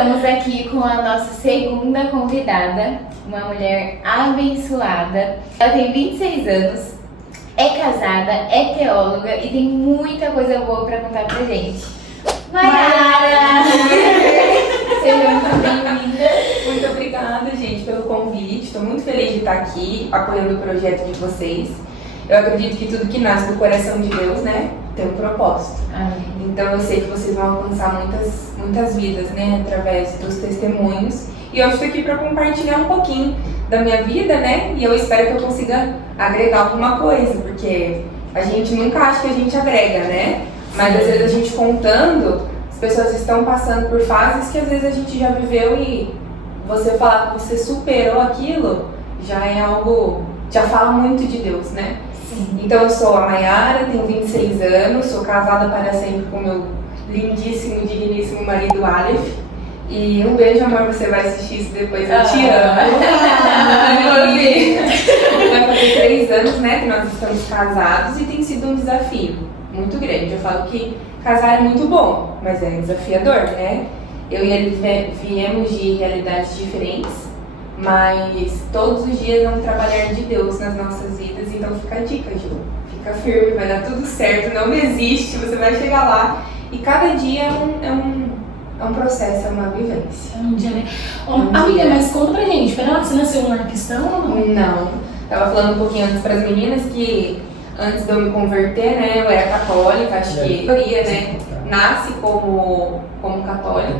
estamos aqui com a nossa segunda convidada, uma mulher abençoada. Ela tem 26 anos, é casada, é teóloga e tem muita coisa boa para contar pra gente. Mayara! Seja muito bem-vinda. Muito obrigada, gente, pelo convite. Estou muito feliz de estar aqui apoiando o projeto de vocês. Eu acredito que tudo que nasce do coração de Deus, né, tem um propósito. Amém. Então eu sei que vocês vão alcançar muitas vidas, né, através dos testemunhos. E eu estou aqui para compartilhar um pouquinho da minha vida, né, e eu espero que eu consiga agregar alguma coisa, porque a gente nunca acha que a gente agrega, né? Mas às vezes a gente contando, as pessoas estão passando por fases que às vezes a gente já viveu e você falar que você superou aquilo já é algo, já fala muito de Deus, né? Sim. Então eu sou a Mayara, tenho 26 anos, sou casada para sempre com meu lindíssimo, digníssimo marido Aleph. E um beijo, amor, você vai assistir isso depois, eu te amo. Vai fazer 3 anos, né, que nós estamos casados e tem sido um desafio muito grande. Eu falo que casar é muito bom, mas é desafiador, né? Eu e ele viemos de realidades diferentes, mas todos os dias é um trabalhar de Deus nas nossas vidas, então fica a dica, Ju. Fica firme, vai dar tudo certo, não desiste, você vai chegar lá. E cada dia é um processo, é uma vivência. É um dia, né? Amiga, mas conta pra gente, você nasceu numa cristã ou não? Não. Tava falando um pouquinho antes para as meninas que antes de eu me converter, né, eu era católica, acho que a maioria, né, nasce como católica.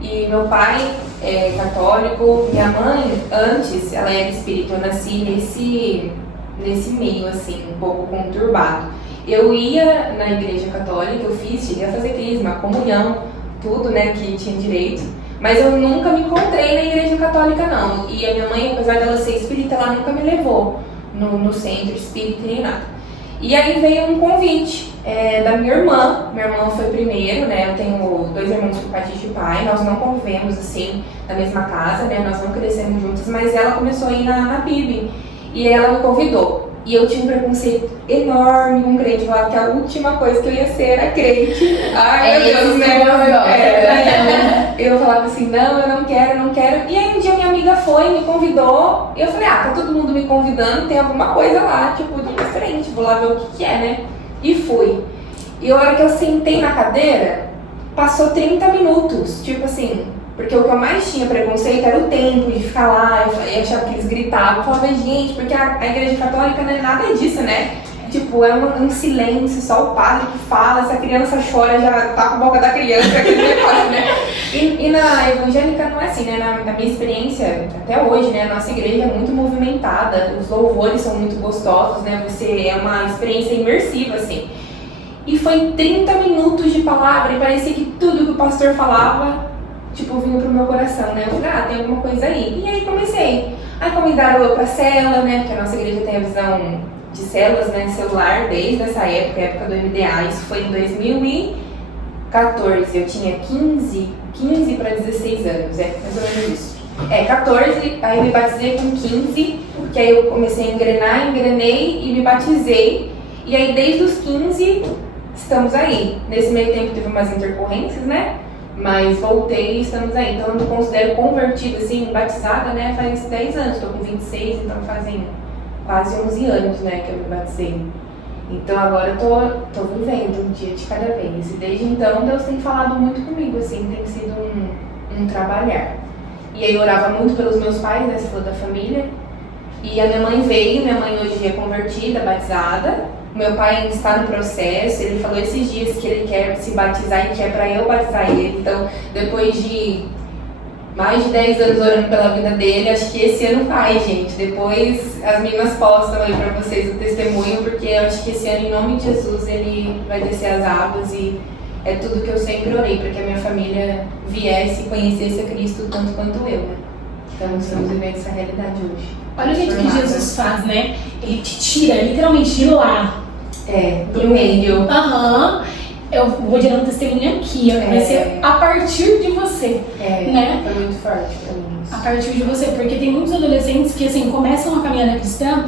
E meu pai é católico, minha mãe, antes, ela era espírita. Eu nasci nesse meio, assim, um pouco conturbado. Eu ia na igreja católica, cheguei a fazer crisma, comunhão, tudo, né, que tinha direito. Mas eu nunca me encontrei na igreja católica, não. E a minha mãe, apesar dela ser espírita, ela nunca me levou no centro espírita nem nada. E aí veio um convite da minha irmã. Minha irmã foi primeiro, né? Eu tenho 2 irmãos por parte de pai. Nós não convivemos assim na mesma casa, né? Nós não crescemos juntas, mas ela começou a ir na PIB. E aí ela me convidou. E eu tinha um preconceito enorme com crente. Falava que a última coisa que eu ia ser era crente. Ai, meu Deus, né? Eu falava assim, não, eu não quero. E aí um dia minha amiga foi, me convidou. E eu falei, tá todo mundo me convidando, tem alguma coisa lá, tipo, de diferente. Vou lá ver o que é, né? E fui. E a hora que eu sentei na cadeira, passou 30 minutos. Tipo assim, porque o que eu mais tinha preconceito era o tempo de ficar lá, eu achava que eles gritavam. Eu falava, gente, porque a igreja católica não é nada disso, né? Tipo, é um silêncio, só o padre que fala, se a criança chora, já tá com a boca da criança, aquele negócio, né? E na evangélica não é assim, né? Na minha experiência, até hoje, né? A nossa igreja é muito movimentada, os louvores são muito gostosos, né? É uma experiência imersiva, assim. E foi 30 minutos de palavra e parecia que tudo que o pastor falava, tipo, vinha pro meu coração, né? Eu falei, tem alguma coisa aí. E aí comecei. Aí convidaram eu pra célula, né? Porque a nossa igreja tem a visão de células, né? Celular, desde essa época do MDA. Isso foi em 2014. Eu tinha 15 para 16 anos, mais ou menos isso. 14, aí me batizei com 15, que aí eu comecei a engrenei e me batizei. E aí desde os 15 estamos aí. Nesse meio tempo teve umas intercorrências, né? Mas voltei e estamos aí. Então eu me considero convertida, assim, batizada, né? Faz 10 anos, tô com 26, então fazem quase 11 anos, né, que eu me batizei. Então agora eu tô vivendo um dia de cada vez. E desde então Deus tem falado muito comigo, assim, tem sido um trabalhar. E aí eu orava muito pelos meus pais, né, você falou da família. E a minha mãe veio, minha mãe hoje é convertida, batizada. O meu pai ainda está no processo, ele falou esses dias que ele quer se batizar e quer para eu batizar ele. Então, depois de mais de 10 anos orando pela vida dele, acho que esse ano vai, gente. Depois as meninas postam aí pra vocês o testemunho, porque eu acho que esse ano, em nome de Jesus, ele vai descer as águas e é tudo que eu sempre orei, para que a minha família viesse e conhecesse a Cristo tanto quanto eu, né? Então estamos vivendo essa realidade hoje. Olha o jeito que Jesus faz, né? Ele te tira literalmente de lá. Do meio. eu vou gerar um testemunho aqui, ó, vai ser a partir de você, né? Foi muito forte pra mim isso. A partir de você, porque tem muitos adolescentes que, assim, começam a caminhada cristã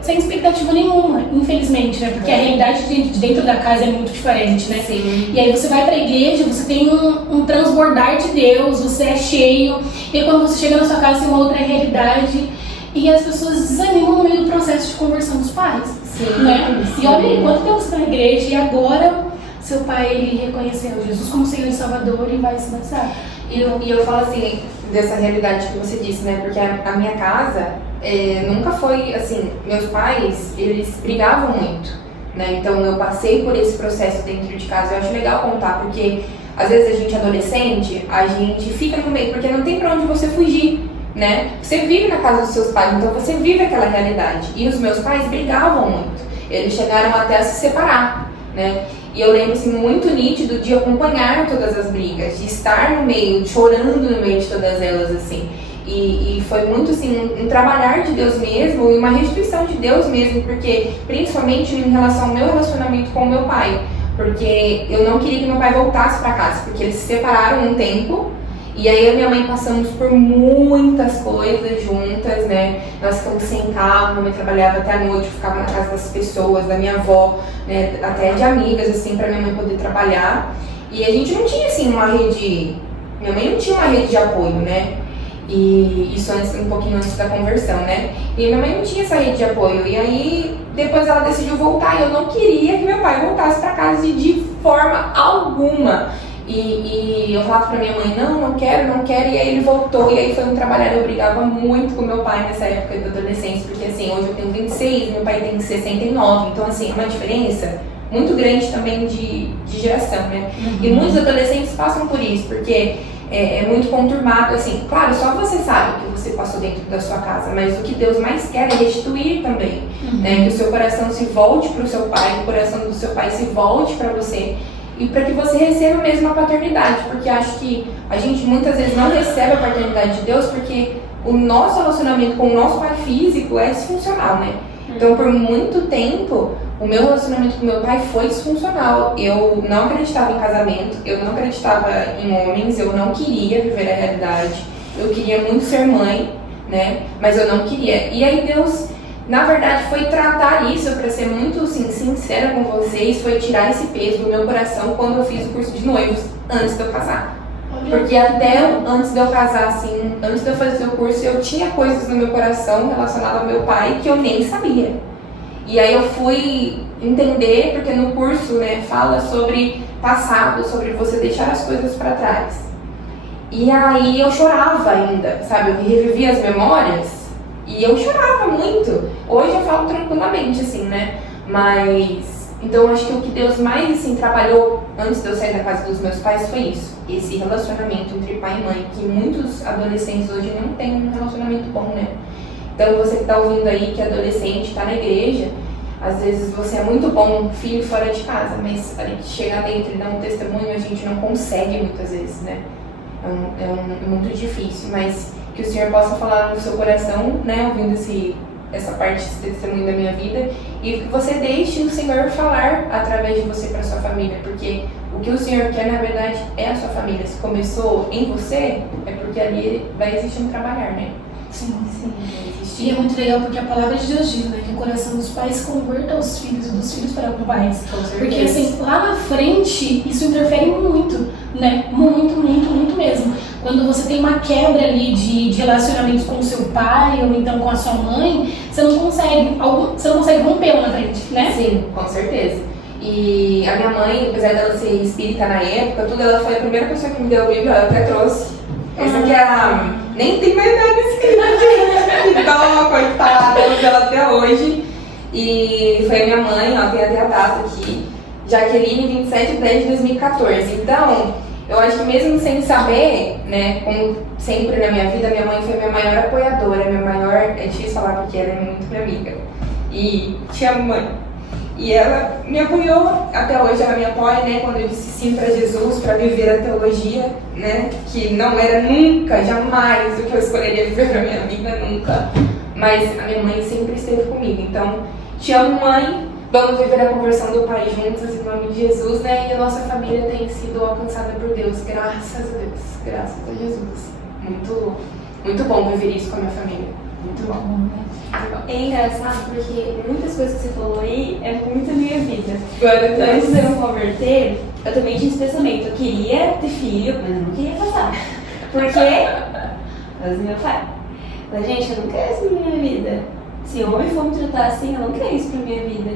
sem expectativa nenhuma, infelizmente, né? Porque a realidade de dentro da casa é muito diferente, né? Sim. E aí você vai pra igreja, você tem um transbordar de Deus, você é cheio, e aí quando você chega na sua casa tem uma outra realidade, e as pessoas desanimam no meio do processo de conversão dos pais, né? E olha aí, quanto tempo você tá na igreja, e agora seu pai, ele reconheceu Jesus como Senhor e Salvador e vai se batizar. E eu falo assim, dessa realidade que você disse, né? Porque a minha casa nunca foi assim, meus pais, eles brigavam muito, né? Então eu passei por esse processo dentro de casa. Eu acho legal contar, porque às vezes a gente adolescente, a gente fica no meio, porque não tem pra onde você fugir, né? Você vive na casa dos seus pais, então você vive aquela realidade. E os meus pais brigavam muito. Eles chegaram até a se separar, né? E eu lembro assim, muito nítido de acompanhar todas as brigas, de estar no meio, chorando no meio de todas elas, assim. E foi muito assim, um trabalhar de Deus mesmo e uma restituição de Deus mesmo, porque principalmente em relação ao meu relacionamento com o meu pai. Porque eu não queria que meu pai voltasse para casa, porque eles se separaram um tempo. E aí eu e minha mãe passamos por muitas coisas juntas, né? Nós ficamos sem carro, minha mãe trabalhava até a noite, ficava na casa das pessoas, da minha avó, né? Até de amigas, assim, pra minha mãe poder trabalhar. E a gente não tinha, assim, uma rede... Minha mãe não tinha uma rede de apoio, né? E isso um pouquinho antes da conversão, né? E minha mãe não tinha essa rede de apoio. E aí, depois ela decidiu voltar e eu não queria que meu pai voltasse pra casa de forma alguma. E eu falava pra minha mãe, não quero, e aí ele voltou, e aí foi um trabalhar. Eu brigava muito com meu pai nessa época da adolescência, porque assim, hoje eu tenho 26, meu pai tem 69, então assim, é uma diferença muito grande também de geração, né? E muitos adolescentes passam por isso, porque é muito conturbado, assim, claro, só você sabe o que você passou dentro da sua casa, mas o que Deus mais quer é restituir também, né? Que o seu coração se volte pro seu pai, que o coração do seu pai se volte pra você, e para que você receba mesmo a paternidade, porque acho que a gente muitas vezes não recebe a paternidade de Deus porque o nosso relacionamento com o nosso pai físico é disfuncional, né? Então, por muito tempo, o meu relacionamento com meu pai foi disfuncional. Eu não acreditava em casamento, eu não acreditava em homens, eu não queria viver a realidade. Eu queria muito ser mãe, né? Mas eu não queria. E aí Deus, na verdade, foi tratar isso, para ser muito assim, sincera com vocês, foi tirar esse peso do meu coração quando eu fiz o curso de noivos, antes de eu casar. Porque até antes de eu casar, assim, antes de eu fazer o curso, eu tinha coisas no meu coração relacionadas ao meu pai que eu nem sabia. E aí eu fui entender, porque no curso, né, fala sobre passado, sobre você deixar as coisas para trás. E aí eu chorava ainda, sabe? Eu revivia as memórias e eu chorava muito. Hoje eu falo tranquilamente, assim, né? Mas... Então, eu acho que o que Deus mais, assim, trabalhou antes de eu sair da casa dos meus pais foi isso. Esse relacionamento entre pai e mãe, que muitos adolescentes hoje não têm um relacionamento bom, né? Então, você que está ouvindo aí, que é adolescente, está na igreja, às vezes você é muito bom filho fora de casa, mas a gente chegar dentro e dar um testemunho, a gente não consegue muitas vezes, né? É muito difícil, mas que o Senhor possa falar no seu coração, né, ouvindo essa parte desse testemunho da minha vida, e que você deixe o Senhor falar através de você para sua família, porque o que o Senhor quer, na verdade, é a sua família. Se começou em você, é porque ali vai existir um trabalhar, né? Sim. E é muito legal porque a palavra de Deus diz, né, que o coração dos pais converta aos filhos e dos filhos para os pais. Porque assim, lá na frente, isso interfere muito, né? Muito mesmo. Quando você tem uma quebra ali de relacionamentos com o seu pai ou então com a sua mãe, você não consegue romper lá na frente, né? Sim, com certeza. E a minha mãe, apesar dela ser espírita na época, ela foi a primeira pessoa que me deu a Bíblia, ela até trouxe. Essa aqui é nem tem mais nada escrito aqui. Então, coitada, eu uso ela até hoje. E foi a minha mãe, ó, tem até a data aqui. Jaqueline, 27/10/2014. Então, eu acho que mesmo sem saber, né, como sempre na minha vida, minha mãe foi minha maior apoiadora, é difícil falar porque ela é muito minha amiga. E te amo, mãe. E ela me apoiou, até hoje ela me apoia, né, quando eu disse sim para Jesus, para viver a teologia, né, que não era nunca, jamais o que eu escolheria viver para minha vida, nunca. Mas a minha mãe sempre esteve comigo. Então, te amo, mãe, vamos viver a conversão do Pai juntas, em nome de Jesus, né? E a nossa família tem sido alcançada por Deus, graças a Deus, graças a Jesus. Muito, muito bom viver isso com a minha família. Muito bom. É engraçado porque muitas coisas que você falou aí é muito a minha vida. Glória a Antes de eu Deus. me converter, eu também tinha esse pensamento. Eu queria ter filho, mas eu não queria casar. Porque mas meu pai. Mas, gente, eu não quero isso pra minha vida. Se o homem for me tratar assim, eu não quero isso pra minha vida.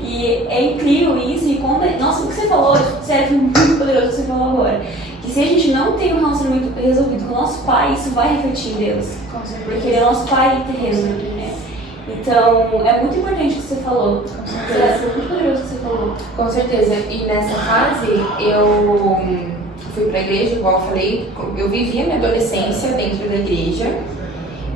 E é incrível isso. E quando. Nossa, o que você falou, sério, foi muito poderoso o que você falou agora. Que se a gente não tem um relacionamento resolvido com o nosso pai, isso vai refletir em Deus. Porque ele é nosso pai terreno, né? Então, é muito importante o que você falou. Foi muito poderoso o que você falou. Com certeza. E nessa fase, eu fui pra igreja, igual eu falei, eu vivi a minha adolescência dentro da igreja.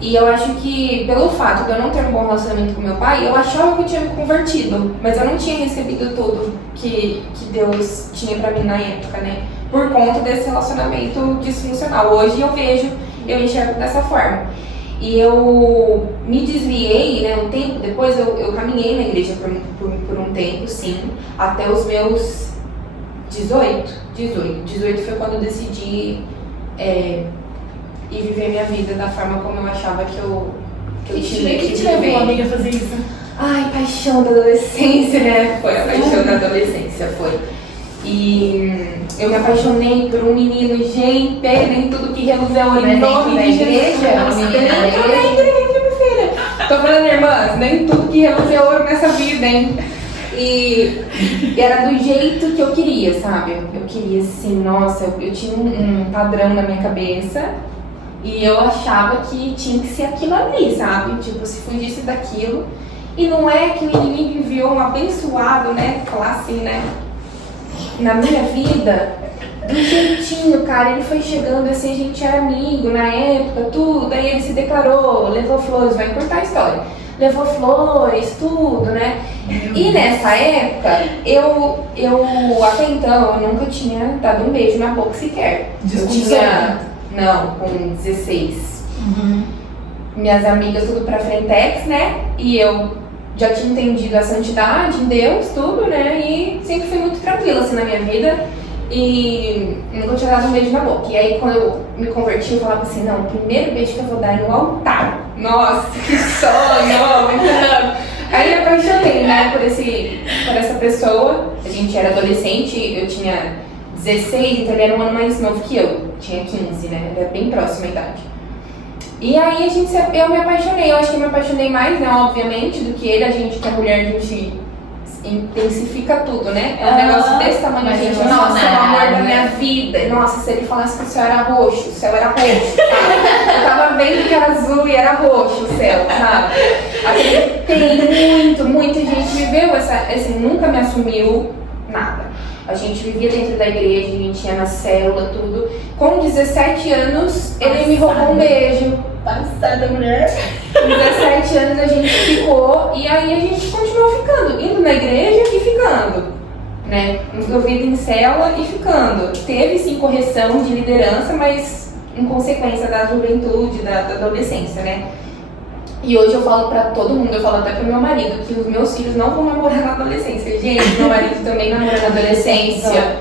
E eu acho que, pelo fato de eu não ter um bom relacionamento com meu pai, eu achava que eu tinha me convertido, mas eu não tinha recebido tudo que Deus tinha pra mim na época, né? Por conta desse relacionamento disfuncional. Hoje eu vejo, eu enxergo dessa forma. E eu me desviei, né? Um tempo depois, eu caminhei na igreja por um tempo, sim, até os meus 18 foi quando eu decidi e viver minha vida da forma como eu achava que eu tinha que que te levou, viver. amiga, a fazer isso? Ai, paixão da adolescência, né? Foi a paixão da adolescência, foi. E eu me apaixonei por um menino, gente, nem tudo que reluz é ouro, em nome de Jesus. Nossa, Dentro da igreja, minha filha. Tô falando, irmãs, nem tudo que reluz é ouro nessa vida, hein? E era do jeito que eu queria, sabe? Eu queria assim, nossa, eu tinha um padrão na minha cabeça e eu achava que tinha que ser aquilo ali, sabe? Tipo, se fugisse daquilo. E não é que o inimigo enviou um abençoado, né? Falar assim, né? Na minha vida, do jeitinho, cara, ele foi chegando assim, a gente era amigo na época, tudo, aí ele se declarou, levou flores, vai cortar a história. Levou flores, tudo, né? E nessa época, eu até então, eu nunca tinha dado um beijo na boca sequer. Eu tinha, não, com 16. Minhas amigas tudo pra frentex, né? E eu já tinha entendido a santidade em Deus, tudo, né? E sempre fui muito tranquila, assim, na minha vida. E nunca tinha dado um beijo na boca. E aí, quando eu me converti, eu falava assim, não, o primeiro beijo que eu vou dar é no altar. Nossa, que sonho! Então, aí eu me apaixonei, né, por essa pessoa. A gente era adolescente, eu tinha 16, então ele era um ano mais novo que eu. Tinha 15, né? Ele era bem próximo à idade. E aí eu me apaixonei. Eu acho que eu me apaixonei mais, né, obviamente, do que ele. A gente, que é mulher, a gente intensifica tudo, né? É um negócio desse tamanho, Mas gente. não Nossa, é o amor nada. da minha vida. Nossa, se ele falasse que o céu era roxo, o céu era roxo, sabe? Eu tava vendo que era azul e era roxo o céu, sabe? Acreditei muita gente viveu assim, nunca me assumiu nada. A gente vivia dentro da igreja, a gente ia na célula, tudo. Com 17 anos, ele me roubou um beijo. Passada, mulher. Com 17 anos a gente ficou e aí a gente continuou ficando, indo na igreja e ficando, né? Envolvido em célula e ficando. Teve sim correção de liderança, mas em consequência da juventude, da adolescência, né? E hoje eu falo pra todo mundo, eu falo até pro meu marido, que os meus filhos não vão namorar na adolescência. Gente, meu marido também namora na adolescência.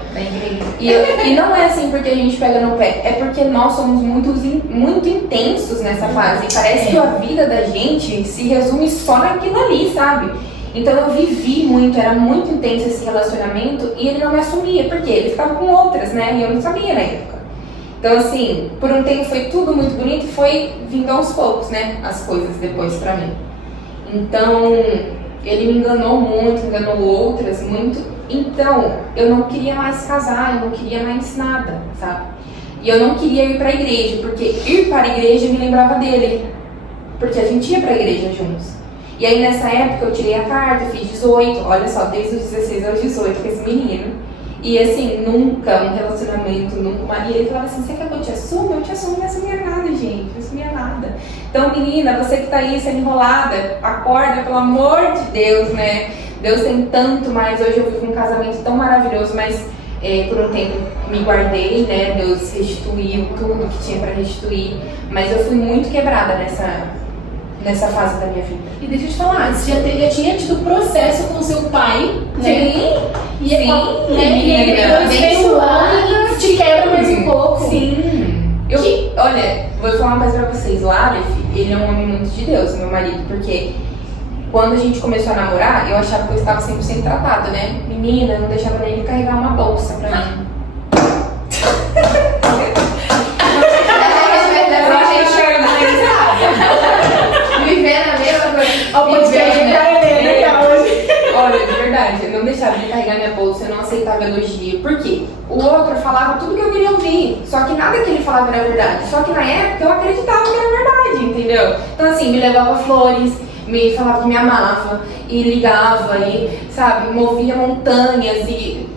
E não é assim porque a gente pega no pé, é porque nós somos muito intensos nessa fase. Parece que a vida da gente se resume só naquilo ali, sabe? Então eu vivi muito, era muito intenso esse relacionamento e ele não me assumia, porque ele ficava com outras, né? E eu não sabia na época. Então, assim, por um tempo foi tudo muito bonito e foi vindo aos poucos, né? As coisas depois pra mim. Então, ele me enganou muito, enganou outras muito. Então, eu não queria mais casar, eu não queria mais nada, sabe? E eu não queria ir pra igreja, porque ir para a igreja me lembrava dele. Porque a gente ia pra igreja juntos. E aí, nessa época, eu tirei a carta, fiz 18. Olha só, desde os 16 aos 18 com esse menino. E assim, nunca um relacionamento, nunca uma... E ele falava assim, você quer que eu te assuma? Eu te assumo, não assumia nada, gente, não assumia nada. Então, menina, você que tá aí sendo enrolada, acorda, pelo amor de Deus, né? Deus tem tanto mais. Hoje eu vivo um casamento tão maravilhoso, mas por um tempo me guardei, né? Deus restituiu tudo que tinha pra restituir. Mas eu fui muito quebrada nessa fase da minha vida. E deixa eu te falar, você já tinha tido processo com seu pai, né? E Sim. E ele depois vem o homem e te quebra mais um pouco. Sim. Olha, vou falar mais pra vocês. O Aleph, ele é um homem muito de Deus, meu marido, porque quando a gente começou a namorar, eu achava que eu estava sempre sendo tratado, né? Menina, eu não deixava nem ele carregar uma bolsa pra mim. Vivendo a mesma coisa. Ó, pode carregar ele hoje. Olha, de verdade, eu não deixava ele carregar minha bolsa, eu não aceitava elogio. Por quê? O outro falava tudo que eu queria ouvir, só que nada que ele falava era verdade. Só que na época eu acreditava que era verdade, entendeu? Então assim, me levava flores, me falava que me amava, e ligava, e, sabe, movia montanhas, e,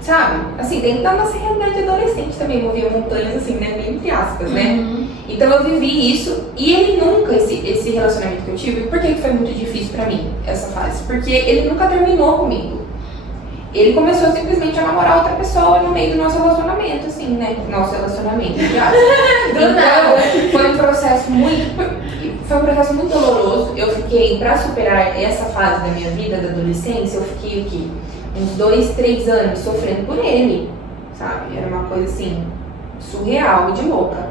sabe, assim, dentro da nossa realidade adolescente também movia montanhas, assim, né, entre aspas, né? Então eu vivi isso, e ele nunca, esse relacionamento que eu tive, por que foi muito difícil pra mim, essa fase? Porque ele nunca terminou comigo. Ele começou simplesmente a namorar outra pessoa no meio do nosso relacionamento, assim, né? Nosso relacionamento, já. Então, foi um processo muito doloroso. Eu fiquei, pra superar essa fase da minha vida, da adolescência, eu fiquei o quê? Uns 2, 3 anos sofrendo por ele, sabe? Era uma coisa, assim, surreal e de louca.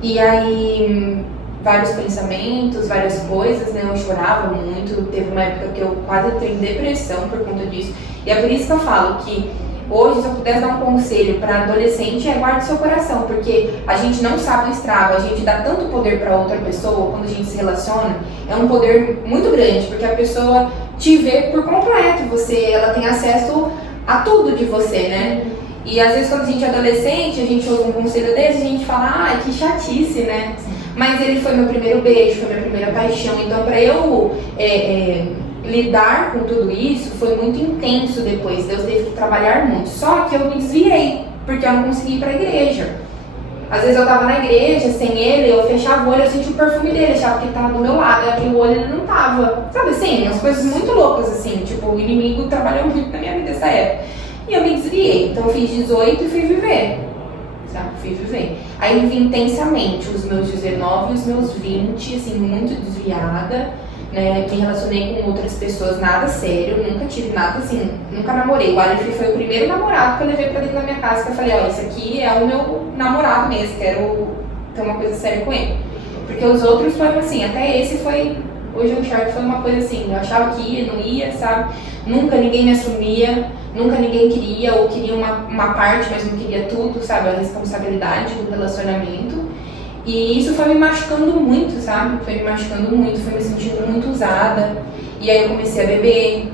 E aí, vários pensamentos, várias coisas, né? Eu chorava muito. Teve uma época que eu quase entrei em depressão por conta disso. E é por isso que eu falo que hoje, se eu pudesse dar um conselho para adolescente, é guarde seu coração, porque a gente não sabe o estrago, a gente dá tanto poder para outra pessoa quando a gente se relaciona, é um poder muito grande, porque a pessoa te vê por completo, ela tem acesso a tudo de você, né? E às vezes quando a gente é adolescente, a gente ouve um conselho desse, a gente fala, ai, que chatice, né? Mas ele foi meu primeiro beijo, foi minha primeira paixão, então para eu lidar com tudo isso foi muito intenso depois. Deus teve que trabalhar muito. Só que eu me desviei, porque eu não consegui ir pra igreja. Às vezes eu tava na igreja sem ele, eu fechava o olho, eu sentia o perfume dele, achava que ele tava do meu lado, eu abri o olho e ele não tava. Sabe assim, umas coisas muito loucas assim, tipo, o inimigo trabalhou muito na minha vida nessa época. E eu me desviei, então eu fiz 18 e fui viver. Sabe, fui viver. Aí eu vivi intensamente os meus 19 e os meus 20, assim, muito desviada. Né, me relacionei com outras pessoas, nada sério, nunca tive nada assim, nunca namorei. O Aleph foi o primeiro namorado que eu levei pra dentro da minha casa, que eu falei, ó, esse aqui é o meu namorado mesmo, quero ter uma coisa séria com ele. Porque os outros foram assim, até esse foi, hoje eu enxergo que foi uma coisa assim, eu achava que ia, não ia, sabe? Nunca ninguém me assumia, nunca ninguém queria, ou queria uma parte, mas não queria tudo, sabe? A responsabilidade do relacionamento. E isso foi me machucando muito, sabe? Foi me machucando muito, foi me sentindo muito usada. E aí eu comecei a beber,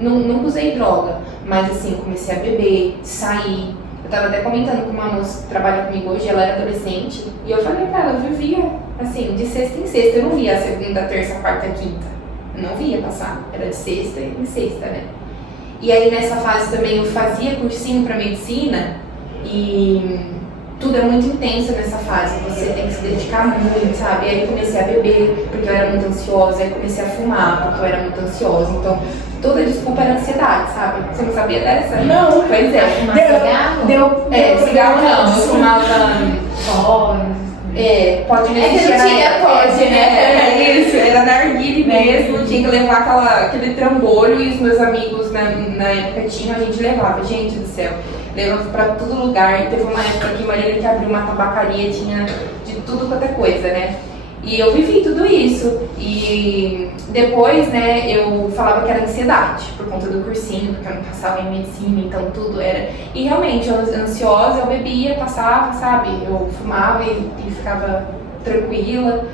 não usei droga, mas assim, comecei a beber, sair. Eu tava até comentando com uma moça que trabalha comigo hoje, ela era adolescente, e eu falei pra ela, eu vivia assim, de sexta em sexta, eu não via a segunda, terça, quarta, quinta. Eu não via passar, era de sexta em sexta, né? E aí nessa fase também eu fazia cursinho pra medicina, e tudo é muito intenso nessa fase, você tem que se dedicar muito, sabe? E aí eu comecei a beber, porque eu era muito ansiosa, aí comecei a fumar, porque eu era muito ansiosa, então toda desculpa era ansiedade, sabe? Você não sabia dessa? Não. Pois é. Fumar cigarro? Cigarro não, eu fumava... pode É que não tinha pode, né? Isso, era narguile mesmo, tinha que levar aquele trambolho, e os meus amigos na época tinham, a gente levava, gente do céu. Levava pra todo lugar, e teve uma época aqui em Marília que abriu uma tabacaria, tinha de tudo quanto é coisa, né? E eu vivi tudo isso, e depois, né, eu falava que era ansiedade, por conta do cursinho, porque eu não passava em medicina, então tudo era... E realmente, eu ansiosa, eu bebia, passava, sabe? Eu fumava e ficava tranquila.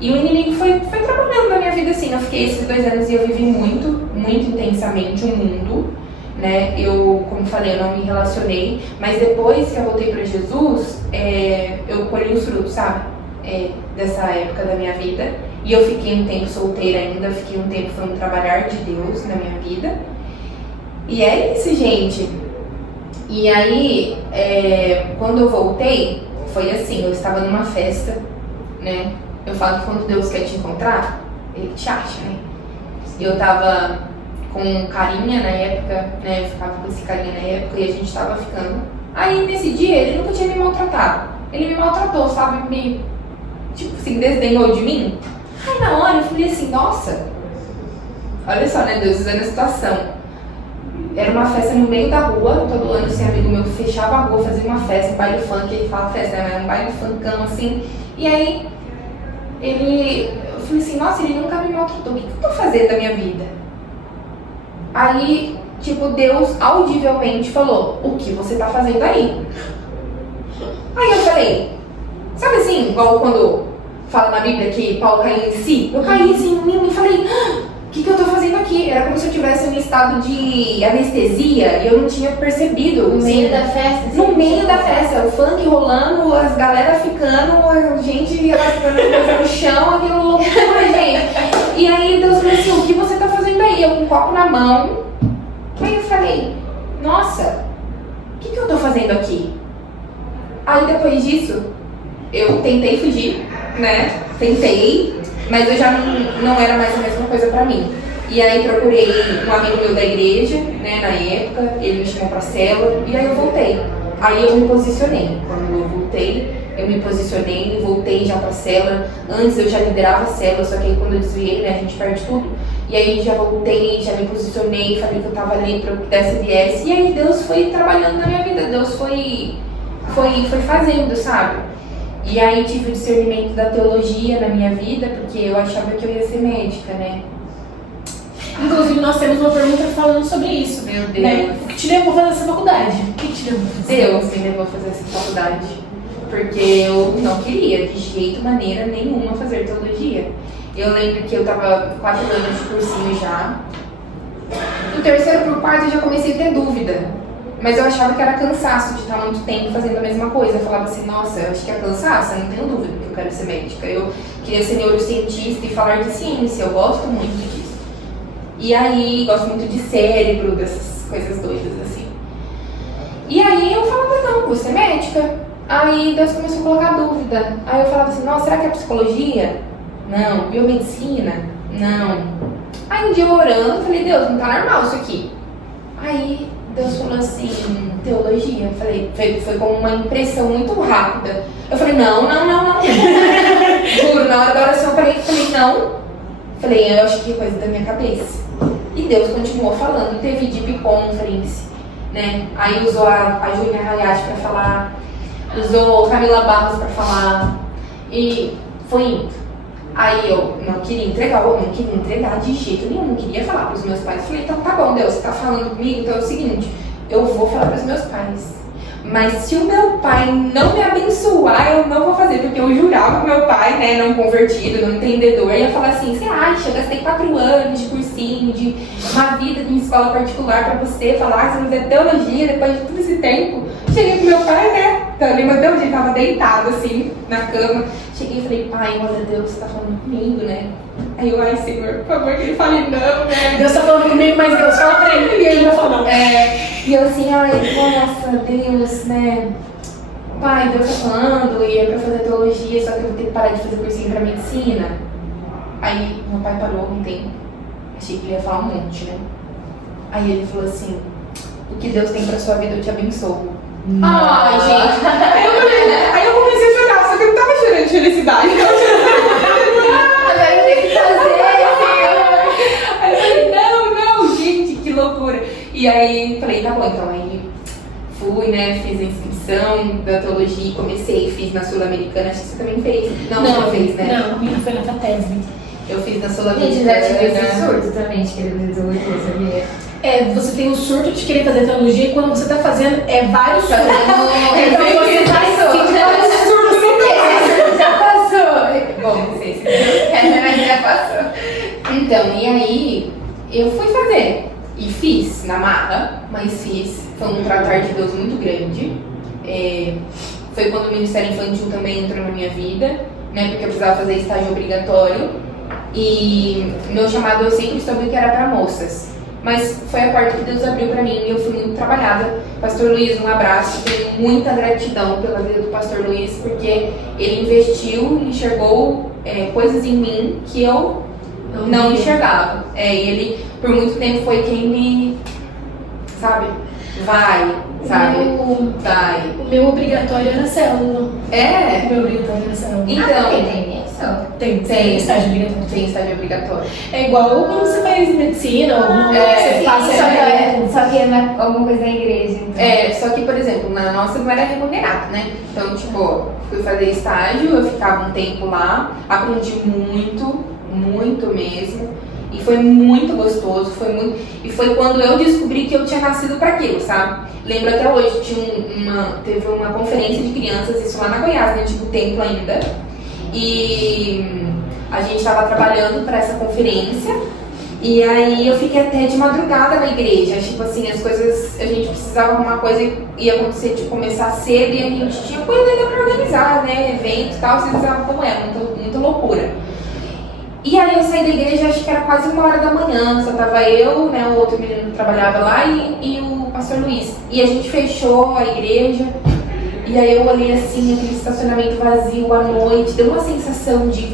E o inimigo foi trabalhando na minha vida, assim, eu fiquei esses 2 anos e eu vivi muito, muito intensamente o mundo, né? Eu, como falei, eu não me relacionei, mas depois que eu voltei para Jesus, eu colhi os frutos, sabe? Dessa época da minha vida. E eu fiquei um tempo solteira ainda, fiquei um tempo foi um trabalhar de Deus na minha vida. E é isso, gente. E aí, quando eu voltei, foi assim, eu estava numa festa, né? Eu falo que quando Deus quer te encontrar, Ele te acha, né? E eu tava com um carinha na época, né? Eu ficava com esse carinha na época e a gente tava ficando. Aí, nesse dia, ele nunca tinha me maltratado. Ele me maltratou, sabe? tipo assim, desdenhou de mim. Aí na hora eu falei assim, nossa, olha só, né, Deus usando a situação. Era uma festa no meio da rua, todo ano esse amigo meu fechava a rua, fazia uma festa, um baile funk, ele fala festa, né, era um baile funkão assim. E aí, eu falei assim, nossa, ele nunca me maltratou, o que eu tô fazendo da minha vida? Aí, tipo, Deus audivelmente falou, o que você tá fazendo aí? Aí eu falei, sabe assim, igual quando fala na Bíblia que Paulo caiu em si? Eu caí assim em mim e falei, o que eu tô fazendo aqui? Era como se eu tivesse em estado de anestesia e eu não tinha percebido. No assim, meio da festa? no meio da festa, o funk rolando, as galera ficando, a gente arrastando coisa no chão, aquilo loucura, gente. E aí Deus falou assim, o que você tá fazendo aí? Eu com um copo na mão. Aí eu falei, nossa, o que eu tô fazendo aqui? Aí depois disso, eu tentei fugir, né? Tentei, mas eu já não era mais a mesma coisa pra mim. E aí procurei um amigo meu da igreja, né, na época, ele me chamou pra célula, e aí eu voltei. Aí eu me posicionei. Quando eu voltei, eu me posicionei e voltei já pra célula. Antes eu já liderava a célula, só que aí quando eu desviei, né, a gente perde tudo. E aí já voltei, já me posicionei, falei que eu tava ali pra o que desse viesse. E aí Deus foi trabalhando na minha vida, Deus foi fazendo, sabe? E aí tive o discernimento da teologia na minha vida, porque eu achava que eu ia ser médica, né? Inclusive, nós temos uma pergunta falando sobre isso. Meu Deus. Né? O que te levou a fazer essa faculdade? O que te levou a fazer? Deus me levou a fazer essa faculdade. Porque eu não queria, de jeito, maneira nenhuma, fazer teologia. Eu lembro que eu tava 4 anos de cursinho já. No terceiro pro quarto eu já comecei a ter dúvida. Mas eu achava que era cansaço de estar muito tempo fazendo a mesma coisa. Eu falava assim, nossa, eu acho que é cansaço, eu não tenho dúvida que eu quero ser médica. Eu queria ser neurocientista e falar de ciência, eu gosto muito disso. E aí, gosto muito de cérebro, dessas coisas doidas assim. E aí eu falava, não, vou ser médica. Aí Deus começou a colocar dúvida. Aí eu falava assim, nossa, será que é psicologia? Não. Biomedicina? Não. Aí um dia eu orando, eu falei, Deus, não tá normal isso aqui. Aí Deus falou assim, teologia. Eu falei, foi como uma impressão muito rápida. Eu falei, não. Juro, na hora da oração eu falei, não. Falei, eu acho que é coisa da minha cabeça. E Deus continuou falando, teve deep conference, né? Aí usou a Júlia Hayat pra falar, usou Camila Barros pra falar, e foi indo. Aí eu não queria entregar de jeito nenhum, não queria falar pros meus pais. Falei, então tá bom, Deus, você tá falando comigo, então é o seguinte, eu vou falar pros meus pais. Mas se o meu pai não me abençoar, eu não vou fazer, porque eu jurava que meu pai, né, não convertido, não entendedor, ia falar assim, você acha, eu gastei 4 anos de cursinho, de uma vida de escola particular pra você falar que você não fez teologia depois de todo esse tempo. Cheguei pro meu pai, né, então, eu lembro até um dia, tava deitado assim, na cama, cheguei e falei, pai, olha, Deus, você tá falando comigo, né? Aí eu, ai, Senhor, por favor, que ele fale não, né? Deus tá falando comigo, mas Deus fala pra ele, e ele vai falar não. E eu assim, ai, nossa, Deus, né? Pai, Deus tá falando, e é pra fazer teologia, só que eu vou ter que parar de fazer cursinho pra medicina. Aí meu pai parou um tempo, achei que ele ia falar um monte, né? Aí ele falou assim, o que Deus tem pra sua vida eu te abençoo. Ai, gente. Aí eu comecei a chorar, só que eu não tava chorando de felicidade. Eu tava chorando. Agora eu tenho que fazer, Aí eu falei, não, gente, que loucura. E aí falei, tá bom, então. Aí fui, né, fiz a inscrição da teologia, comecei, fiz na Sul-Americana, acho que você também fez. Não fez, né? Não, minha foi na FATESB. Eu fiz na Gente, Sul-Americana. já tive esse surto também de querer fazer teologia, sabia? Você tem um surto de querer fazer teologia e quando você tá fazendo, vários surtos. Então você Faz surto sem querer. já passou. Bom, não sei se Mas já passou. Então, e aí eu fui fazer e fiz na marra, mas fiz, foi um tratar de Deus muito grande. Foi quando o Ministério Infantil também entrou na minha vida, né, porque eu precisava fazer estágio obrigatório e meu chamado eu sempre soube que era para moças, mas foi a porta que Deus abriu para mim e eu fui muito trabalhada. Pastor Luiz, um abraço, tenho muita gratidão pela vida do Pastor Luiz, porque ele investiu e enxergou coisas em mim que eu não enxergava. Ele, por muito tempo, foi quem me, sabe, vai, sabe? O meu obrigatório era célula. É. O meu obrigatório era célula. Então, tem isso? Tem estágio obrigatório. tem estágio obrigatório. É igual quando você faz medicina ou você passa Só que é alguma coisa da igreja. Então. Só que, por exemplo, na nossa não era remunerado, né? Então, tipo, fui fazer estágio, eu ficava um tempo lá, aprendi muito, muito mesmo. E foi muito gostoso, e foi quando eu descobri que eu tinha nascido para aquilo, sabe? Lembro até hoje, teve uma conferência de crianças, isso lá na Goiás, no antigo templo ainda. E a gente estava trabalhando para essa conferência. E aí eu fiquei até de madrugada na igreja, tipo assim, as coisas, a gente precisava de uma coisa ia acontecer de começar cedo e a gente tinha coisa ainda pra organizar, né, evento e tal, vocês sabem como é, muita loucura. E aí eu saí da igreja, acho que era quase 1h da manhã, só tava eu, né, o outro menino que trabalhava lá e o pastor Luiz. E a gente fechou a igreja, e aí eu olhei assim, aquele estacionamento vazio à noite, deu uma sensação de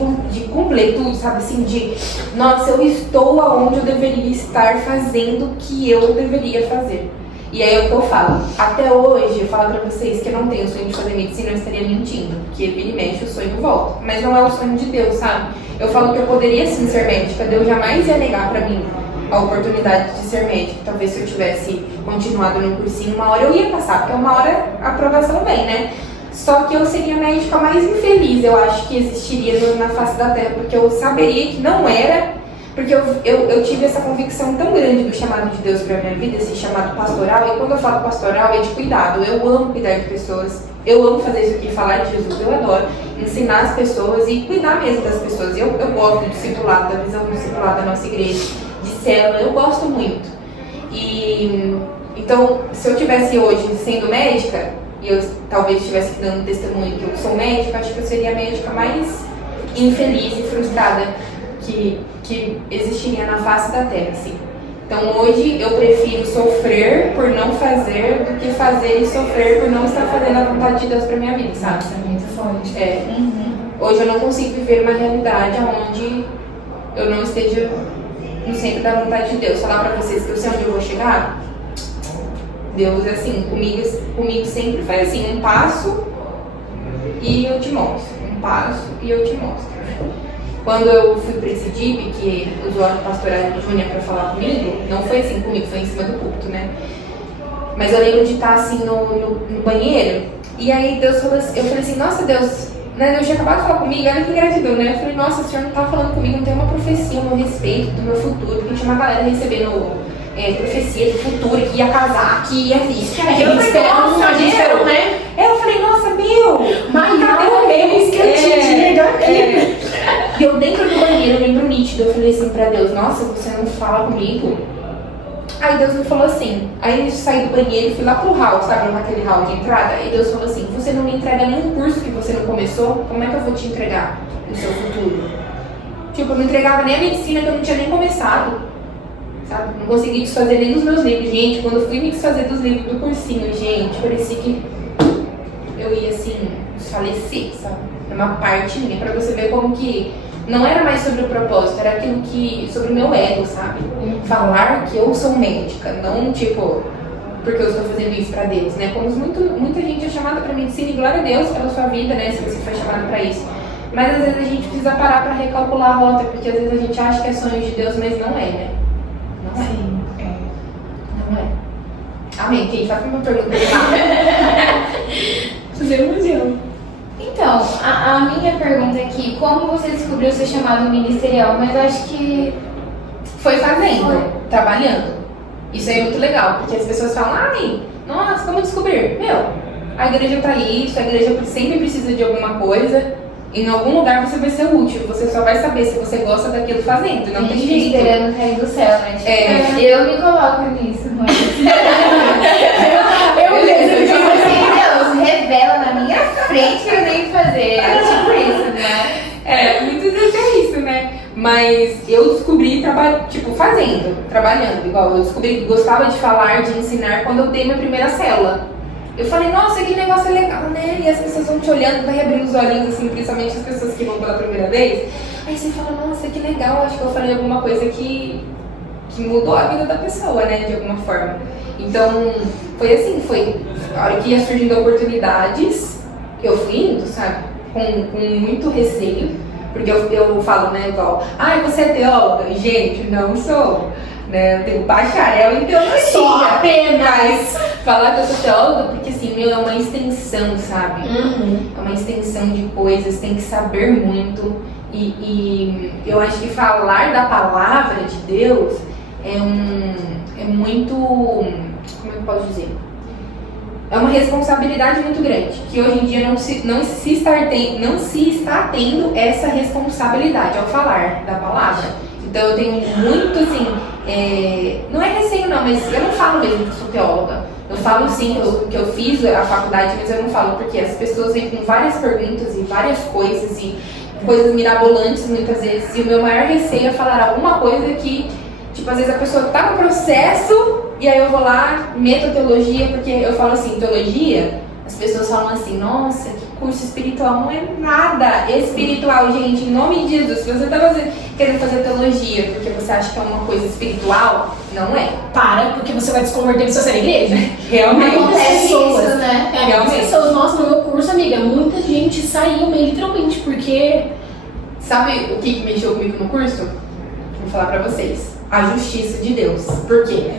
completude, sabe, assim, de nossa, eu estou aonde eu deveria estar fazendo o que eu deveria fazer. E aí é o que eu falo, até hoje eu falo pra vocês que eu não tenho o sonho de fazer medicina, eu estaria mentindo, porque vira e mexe o sonho volta, mas não é o sonho de Deus, sabe? Eu falo que eu poderia sim ser médica, Deus jamais ia negar pra mim a oportunidade de ser médica. Talvez se eu tivesse continuado no cursinho, uma hora eu ia passar, porque uma hora a aprovação vem, né? Só que eu seria a médica mais infeliz, eu acho que existiria na face da Terra, porque eu saberia que não era, porque eu tive essa convicção tão grande do chamado de Deus pra minha vida, esse chamado pastoral, e quando eu falo pastoral é de cuidado, eu amo cuidar de pessoas, eu amo fazer isso aqui, falar de Jesus, eu adoro ensinar as pessoas e cuidar mesmo das pessoas. Eu gosto do discipulado, da visão do discipulado da nossa igreja, de célula, eu gosto muito. E então, se eu tivesse hoje sendo médica, e eu talvez estivesse dando testemunho que eu sou médica, acho que eu seria a médica mais infeliz e frustrada que existiria na face da terra, assim. Então hoje eu prefiro sofrer por não fazer do que fazer e sofrer por não estar fazendo a vontade de Deus pra minha vida, sabe? Isso é muito forte. Hoje eu não consigo viver uma realidade onde eu não esteja no centro da vontade de Deus. Falar pra vocês que eu sei onde eu vou chegar, Deus, assim, comigo sempre foi assim, um passo e eu te mostro, um passo e eu te mostro. Quando eu fui para esse DIP, que usou a pastora Júnia para falar comigo, não foi assim comigo, foi em cima do púlpito, né? Mas eu lembro de estar assim no banheiro, e aí Deus falou assim, eu falei assim, nossa Deus, né? Deus tinha acabado de falar comigo, olha que gratidão, né? Eu falei, nossa, o Senhor não tá falando comigo, não tem uma profecia a meu respeito do meu futuro, porque tinha uma galera recebendo profecia do futuro, que ia casar, que ia isso, que ia aquilo. Eu falei, nossa, Deus, né? Eu falei, nossa, meu, Mas cadê o mês que eu te digo aqui? E eu dentro do banheiro, eu lembro nítido, eu falei assim pra Deus, nossa, você não fala comigo? Aí Deus me falou assim, aí eu saí do banheiro e fui lá pro hall, sabe, naquele hall de entrada, e Deus falou assim, você não me entrega nenhum curso que você não começou, como é que eu vou te entregar o seu futuro? Tipo, eu não entregava nem a medicina que eu não tinha nem começado, sabe, não consegui desfazer nem dos meus livros, gente, quando eu fui me desfazer dos livros do cursinho, gente, parecia que eu ia assim, desfalecer, sabe, é uma parte minha, pra você ver como que não era mais sobre o propósito, era aquilo que, sobre o meu ego, sabe? Falar que eu sou médica, não tipo, porque eu estou fazendo isso pra Deus, né? Como muita gente é chamada pra medicina, e glória a Deus pela sua vida, né? Se você foi chamada pra isso. Mas às vezes a gente precisa parar pra recalcular a rota, porque às vezes a gente acha que é sonho de Deus, mas não é, né? Não é. Sim, Não é. Amém. Quem faz uma pergunta? Fazer um museu. Então, a minha pergunta aqui, como você descobriu o seu chamado ministerial? Mas eu acho que Foi fazendo, trabalhando. Isso aí é muito legal, porque as pessoas falam, ai, nossa, como descobrir? Meu, a igreja tá isso, a igreja sempre precisa de alguma coisa. Em algum lugar você vai ser útil, você só vai saber se você gosta daquilo fazendo, não tem jeito. esperando cair do céu, né? Tipo, É. eu me coloco nisso, mas... Eu mesmo. Tipo assim, Deus, revela na minha frente que eu tenho que fazer. Tipo isso, né? Muitas vezes é isso, né? Mas eu descobri trabalhando, igual eu descobri que gostava de falar, de ensinar quando eu dei minha primeira célula. Eu falei, nossa, que negócio legal, né? E as pessoas vão te olhando, vai abrindo os olhinhos, assim, principalmente as pessoas que vão pela primeira vez. Aí você fala, nossa, que legal, acho que eu falei alguma coisa que que mudou a vida da pessoa, né, de alguma forma. Então, foi assim, foi a hora que ia surgindo oportunidades, que eu fui indo, sabe, com muito receio, porque eu falo, né, igual, você é teóloga? Gente, não sou, né, eu tenho bacharel em teologia. Só apenas! Falar que eu sou teóloga, porque assim, é uma extensão, sabe? É uma extensão de coisas, tem que saber muito. E eu acho que falar da palavra de Deus é muito, como eu posso dizer? É uma responsabilidade muito grande, que hoje em dia não se está tendo essa responsabilidade ao falar da palavra. Então eu tenho muito, assim, não é receio não, mas eu não falo mesmo que eu sou teóloga. Eu falo sim que eu fiz a faculdade, mas eu não falo porque as pessoas vêm com várias perguntas e várias coisas e coisas mirabolantes muitas vezes, e o meu maior receio é falar alguma coisa que, tipo, às vezes a pessoa tá no processo e aí eu vou lá, meto a teologia, porque eu falo assim, teologia, as pessoas falam assim, nossa, que curso espiritual, não é nada espiritual, gente, em nome de Jesus. Se você tá querendo fazer teologia porque você acha que é uma coisa espiritual, não é. Porque você vai desconverter se você é igreja. Realmente. Muitas pessoas, isso, né? Muitas Realmente. pessoas, nossa, no meu curso, amiga, muita gente saiu meio literalmente, porque... Sabe o que mexeu comigo no curso? Vou falar pra vocês. A justiça de Deus. Por quê?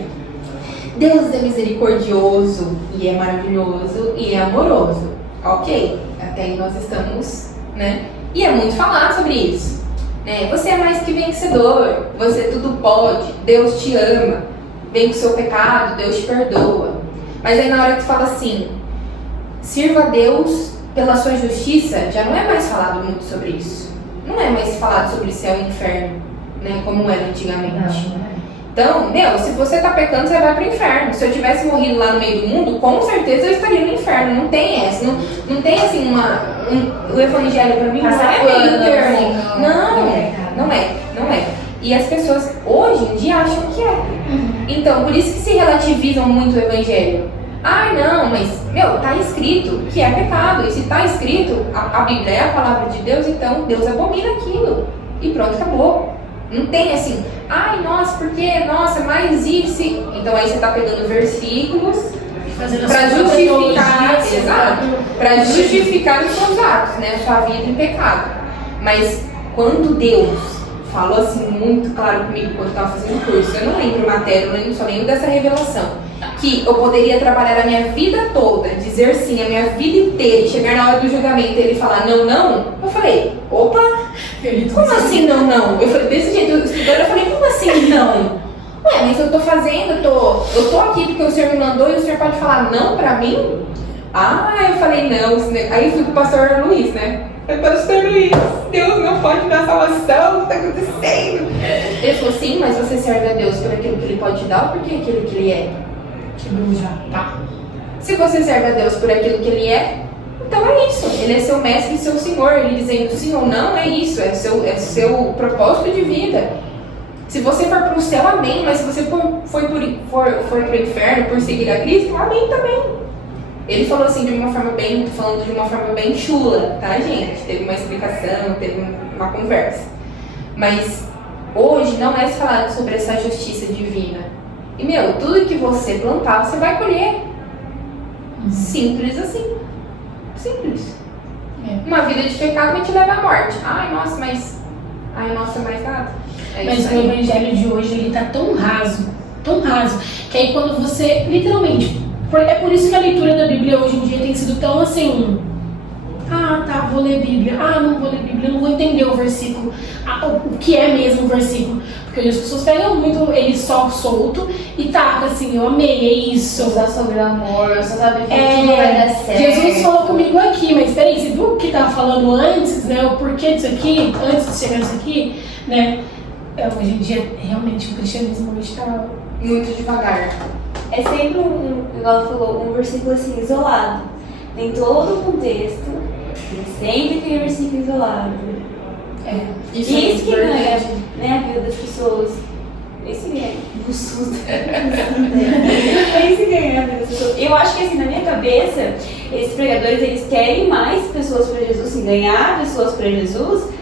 Deus é misericordioso e é maravilhoso e é amoroso. Ok, até aí nós estamos, né? E é muito falado sobre isso. Né? Você é mais que vencedor, você tudo pode, Deus te ama, vem com o seu pecado, Deus te perdoa. Mas aí na hora que tu fala assim, sirva a Deus pela sua justiça, já não é mais falado muito sobre isso. Não é mais falado sobre céu e inferno, né? Como era antigamente. Então, se você tá pecando, você vai pro inferno. Se eu tivesse morrido lá no meio do mundo, com certeza eu estaria no inferno. Não tem essa. Não tem assim o evangelho pra mim não é meio termo. Não é. E as pessoas hoje em dia acham que é. Então, por isso que se relativizam muito o evangelho. Não, mas, tá escrito que é pecado. E se tá escrito, a Bíblia é a palavra de Deus, então Deus abomina aquilo. E pronto, acabou. Não tem assim, nossa, porque, nossa, mas isso. Então aí você tá pegando versículos para justificar, para justificar os seus atos, né, a sua vida em pecado. Mas quando Deus falou assim muito claro comigo quando eu estava fazendo o curso, eu não lembro matéria, eu só lembro dessa revelação, que eu poderia trabalhar a minha vida toda, dizer sim a minha vida inteira e chegar na hora do julgamento e ele falar não, eu falei, opa, como assim não? Eu falei, desse jeito, estudando, eu falei, como assim não? Mas eu tô fazendo, eu tô aqui porque o senhor me mandou e o senhor pode falar não pra mim? Eu falei não, aí fui pro pastor Luiz, né? Pastor Luiz, Deus não pode dar salvação, o que tá acontecendo? Ele falou, sim, mas você serve a Deus por aquilo que ele pode te dar ou por aquilo que ele é? Se você serve a Deus por aquilo que ele é, então é isso. Ele é seu mestre e seu senhor. Ele dizendo sim ou não, é isso. É seu propósito de vida. Se você for para o céu, amém. Mas se você for para o inferno por seguir a Cristo, amém também. Ele falou assim falando de uma forma bem chula, tá, gente? Teve uma explicação, teve uma conversa. Mas hoje não é falado sobre essa justiça divina. E, tudo que você plantar, você vai colher. Simples assim. Simples. Uma vida de pecado vai te levar à morte. Nossa, mais nada. Mas o evangelho de hoje, ele tá tão raso, que aí quando você, literalmente, é por isso que a leitura da Bíblia hoje em dia tem sido tão assim, vou ler Bíblia, não vou ler Bíblia, não vou entender o versículo, o que é mesmo o versículo, porque hoje as pessoas pegam muito ele só solto e tacam assim, eu amei, é isso. Só sobre o amor, só sabe que tudo vai dar certo. Jesus falou comigo aqui, mas peraí, você viu o que tava falando antes, né, o porquê disso aqui, antes de chegar nisso aqui, né, hoje em dia, realmente, o cristianismo hoje tá muito devagar. É sempre igual ela falou, um versículo assim, isolado. Tem todo o contexto, sempre tem um versículo isolado. Isso que é ganha, né, a vida das pessoas. Isso ganha. É isso que ganha a vida das pessoas. Eu acho que assim, na minha cabeça, esses pregadores, eles querem mais pessoas para Jesus, assim, ganhar pessoas para Jesus,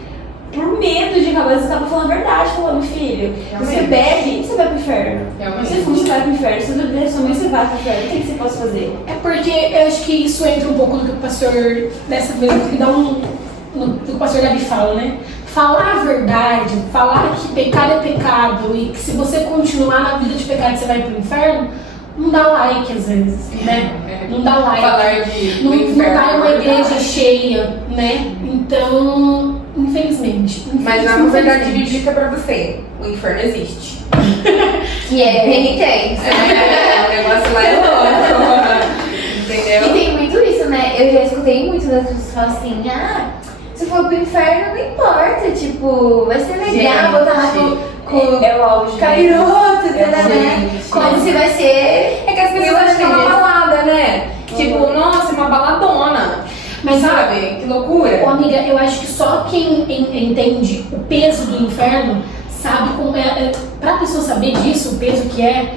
por medo de acabar, você acaba falando a verdade, falando, filho, você Realmente. bebe, você vai pro inferno. Realmente. Você fuma, você vai pro inferno. Se você beber sua mãe, você vai pro inferno. O que você pode fazer? É porque eu acho que isso entra um pouco no que o pastor, dessa vez, que dá no que o pastor Davi fala, né? Falar a verdade, falar que pecado é pecado e que se você continuar na vida de pecado você vai pro inferno, não dá like às vezes, né? Não dá like. Falar de Não, do não inferno, dá uma é igreja verdade. cheia, né? Então, infelizmente. Mas é uma verdade bíblica pra você. O inferno existe. Que é penitência. O negócio lá é louco. Entendeu? E tem muito isso, né? Eu já escutei muito das pessoas falarem assim, se for pro inferno, não importa, tipo, vai ser legal, Gente, vou estar lá com É o auge. capiroto, né? Gente. Como se vai ser... É que as pessoas acham que é uma balada, né? Tipo, nossa, é uma baladona. Mas Sabe? Que loucura. Ô, amiga, eu acho que só quem entende o peso do inferno sabe como é. Pra pessoa saber disso, o peso que é,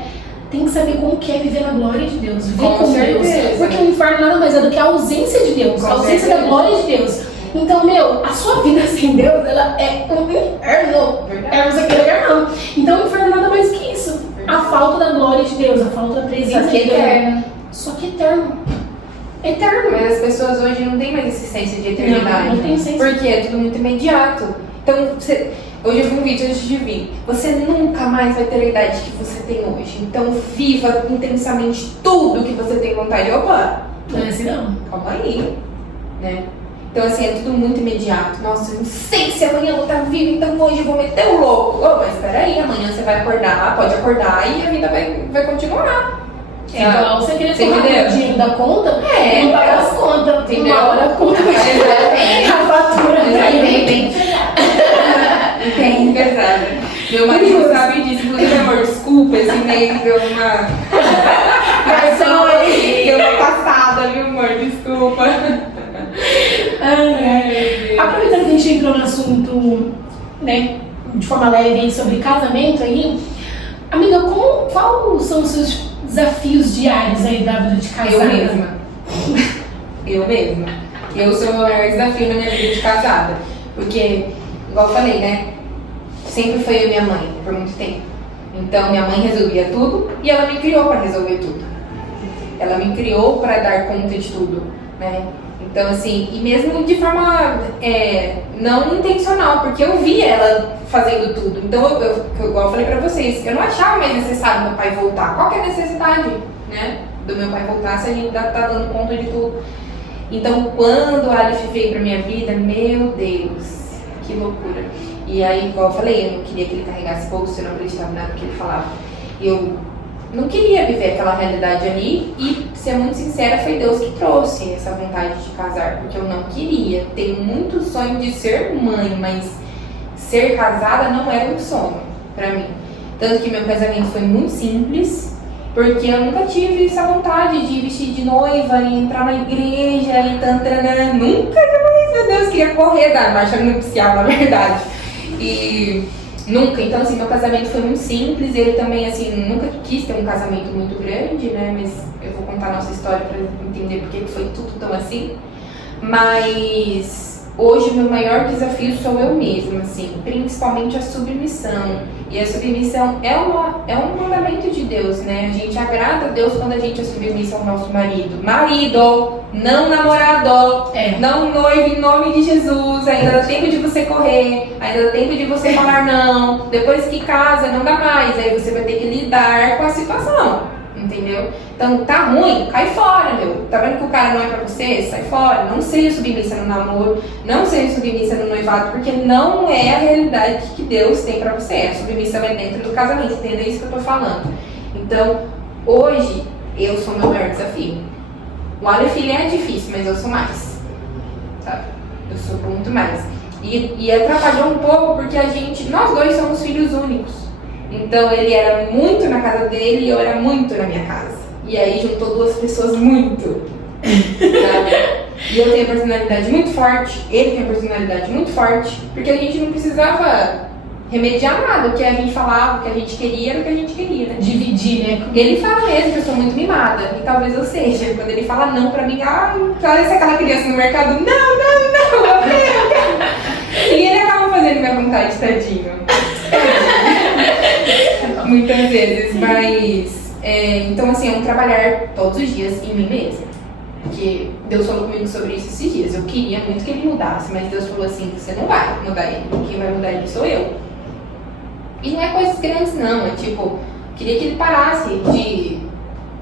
tem que saber como que é viver na glória de Deus. Viver Com com Deus. certeza. Porque o inferno nada mais é do que a ausência de Deus, Com a ausência certeza. da glória de Deus. Então, meu, a sua vida sem Deus, ela é um inferno. Verdade. Quer você queira, não. Então, o inferno nada mais que isso. A falta da glória de Deus, a falta da presença Só que de Deus. eterno. Só que eterno. Eterno. Mas as pessoas hoje não têm mais esse senso de eternidade. Não tem senso. Porque é tudo muito imediato. Então, hoje eu vi um vídeo antes de vir. Você nunca mais vai ter a idade que você tem hoje. Então, viva intensamente tudo que você tem vontade. Opa, Não é assim, não. calma aí, né? Então, assim, é tudo muito imediato. Nossa, eu não sei se amanhã eu vou estar viva, então hoje eu vou meter o louco. Oh, mas peraí, amanhã você vai acordar, pode acordar e a vida vai continuar. É igual você querer Você tomar entendeu? o dinheiro da conta É. e não pagar as contas. Entendeu? Uma hora a conta vai chegar, a fatura vai Bem, vir. bem Bem pesada. Meu marido sabe disso. Inclusive, amor, desculpa, esse mês deu uma. Garçom aí. Deu uma passada, viu, amor? Desculpa. Aproveitando que a gente entrou no assunto, né, de forma leve aí sobre casamento aí, amiga, qual são os seus desafios diários aí da vida de casada? Eu mesma. Eu mesma. Eu sou o maior desafio na minha vida de casada. Porque, igual eu falei, né? Sempre foi eu e minha mãe, por muito tempo. Então, minha mãe resolvia tudo e ela me criou para resolver tudo. Ela me criou para dar conta de tudo, né? Então, assim, e mesmo de forma não intencional, porque eu via ela fazendo tudo. Então, igual eu falei pra vocês, eu não achava mais necessário meu pai voltar. Qual que é a necessidade, né, do meu pai voltar se a gente tá dando conta de tudo? Então, quando a Aleph veio pra minha vida, meu Deus, que loucura. E aí, igual eu falei, eu não queria que ele carregasse bolsa, eu não acreditava nada que ele falava. Eu não queria viver aquela realidade ali e, ser muito sincera, foi Deus que trouxe essa vontade de casar, porque eu não queria. Tenho muito sonho de ser mãe, mas ser casada não era um sonho pra mim. Tanto que meu casamento foi muito simples, porque eu nunca tive essa vontade de vestir de noiva e entrar na igreja e tantanã. Nunca, jamais, meu Deus, queria correr da marcha nupcial, na verdade. E nunca, então assim, meu casamento foi muito simples, ele também, assim, nunca quis ter um casamento muito grande, né, mas eu vou contar a nossa história pra entender porque que foi tudo tão assim. Mas hoje o meu maior desafio sou eu mesma, assim, principalmente a submissão. E a submissão é um mandamento de Deus, né? A gente agrada a Deus quando a gente é submissa ao nosso marido. Marido, não namorado, não noivo em nome de Jesus. Ainda dá tempo de você correr, ainda dá tempo de você falar não. Depois que casa, não dá mais. Aí você vai ter que lidar com a situação. Entendeu? Então, tá ruim? Cai fora, meu. Tá vendo que o cara não é pra você? Sai fora. Não seja submissa no namoro, não seja submissa no noivado, porque não é a realidade que Deus tem pra você. A submissa vai dentro do casamento, entenda isso que eu tô falando. Então, hoje, eu sou o meu maior desafio. O Aleph é difícil, mas eu sou mais. Sabe? Eu sou muito mais. E atrapalhou um pouco porque nós dois somos filhos únicos. Então ele era muito na casa dele e eu era muito na minha casa. E aí juntou duas pessoas muito. Sabe? E eu tenho a personalidade muito forte, ele tem a personalidade muito forte, porque a gente não precisava remediar nada. O que a gente falava, o que a gente queria era o que a gente queria, né? Dividir, né? Ele fala mesmo que eu sou muito mimada, e talvez eu seja. Quando ele fala não pra mim, parece aquela criança no mercado, não, eu quero. E ele acaba fazendo fazendo minha vontade, tadinho. Muitas vezes, mas... então, assim, é um trabalhar todos os dias em mim mesma. Porque Deus falou comigo sobre isso esses dias. Eu queria muito que ele mudasse, mas Deus falou assim, você não vai mudar ele. Quem vai mudar ele sou eu. E não é coisas grandes, não. É tipo, queria que ele parasse de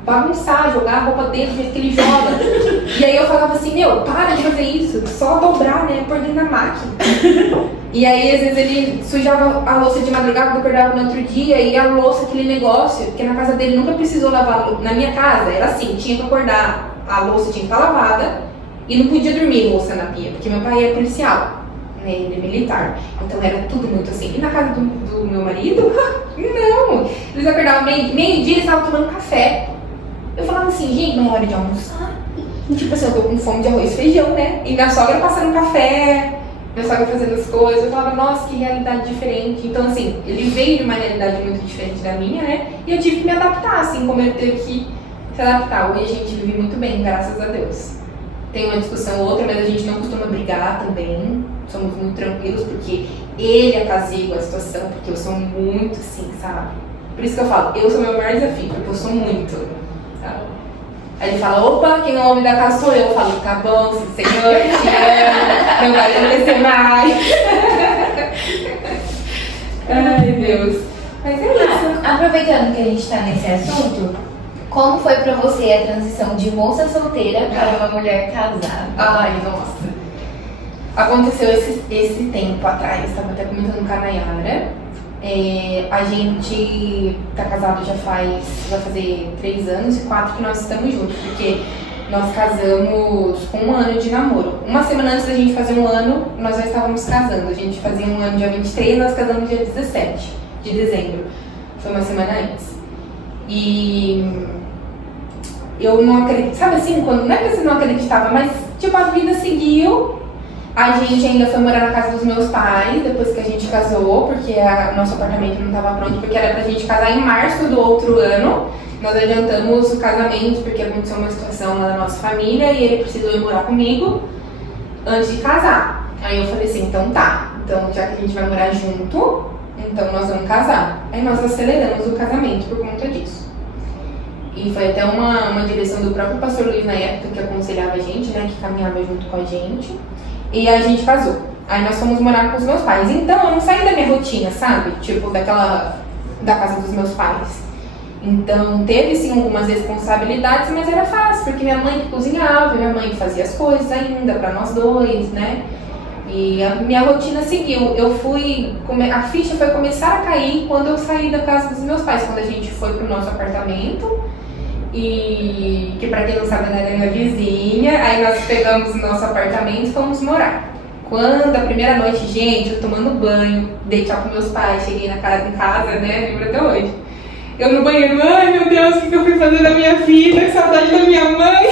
bagunçar, jogar a roupa dele do jeito que ele joga. E aí eu falava assim, meu, para de fazer isso. Só dobrar, né? Pôr dentro da máquina. E aí, às vezes, ele sujava a louça de madrugada, eu acordava no outro dia, e a louça, aquele negócio, porque na casa dele nunca precisou lavar. Na minha casa, era assim, tinha que acordar, a louça tinha que estar lavada, e não podia dormir louça na pia, porque meu pai é policial, né, ele é militar. Então era tudo muito assim. E na casa do meu marido, não. Eles acordavam meio-dia, eles estavam tomando café. Eu falava assim, gente, não é hora de almoçar. E tipo assim, eu tô com fome de arroz e feijão, né? E minha sogra passando café, minha sogra fazendo as coisas. Eu falava, nossa, que realidade diferente. Então assim, ele veio de uma realidade muito diferente da minha, né? E eu tive que me adaptar, assim como ele teve que se adaptar. Hoje a gente vive muito bem, graças a Deus. Tem uma discussão ou outra, mas a gente não costuma brigar também. Somos muito tranquilos, porque ele apazigua a situação, porque eu sou muito assim, sabe? Por isso que eu falo, eu sou meu maior desafio, porque eu sou muito. Aí ele fala, opa, quem é o homem da casa sou eu. Eu falo, tá bom, Senhor, te amo, não vai acontecer mais. Ai, Deus. Mas é isso. Aproveitando que a gente tá nesse assunto, como foi pra você a transição de moça solteira para uma mulher casada? Ai, nossa. Aconteceu esse tempo atrás, estava até comentando com a Nayara. A gente tá casado vai fazer 3 anos e 4 que nós estamos juntos, porque nós casamos com 1 ano de namoro. Uma semana antes da gente fazer 1 ano, nós já estávamos casando. A gente fazia 1 ano dia 23, nós casamos dia 17 de dezembro. Foi uma semana antes. E eu não acredito, sabe assim, quando, não é que você não acreditava, mas tipo, a vida seguiu. A gente ainda foi morar na casa dos meus pais depois que a gente casou, porque nosso apartamento não estava pronto, porque era pra gente casar em março do outro ano. Nós adiantamos o casamento porque aconteceu uma situação lá na nossa família e ele precisou ir morar comigo antes de casar. Aí eu falei assim, então tá, então já que a gente vai morar junto, então nós vamos casar. Aí nós aceleramos o casamento por conta disso. E foi até uma direção do próprio pastor Luiz na época que aconselhava a gente, né, que caminhava junto com a gente. E a gente casou. Aí nós fomos morar com os meus pais. Então eu não saí da minha rotina, sabe? Tipo, da casa dos meus pais. Então teve sim algumas responsabilidades, mas era fácil, porque minha mãe que cozinhava, minha mãe que fazia as coisas ainda pra nós dois, né? E a minha rotina seguiu. A ficha foi começar a cair quando eu saí da casa dos meus pais, quando a gente foi pro nosso apartamento. E que pra quem não sabe, ela era minha vizinha. Aí nós pegamos o nosso apartamento e fomos morar. Quando a primeira noite, gente, eu tomando banho, dei tchau com meus pais, cheguei em casa, né? Lembro até hoje. Eu no banheiro, ai meu Deus, o que eu fui fazer da minha vida? Que saudade da minha mãe.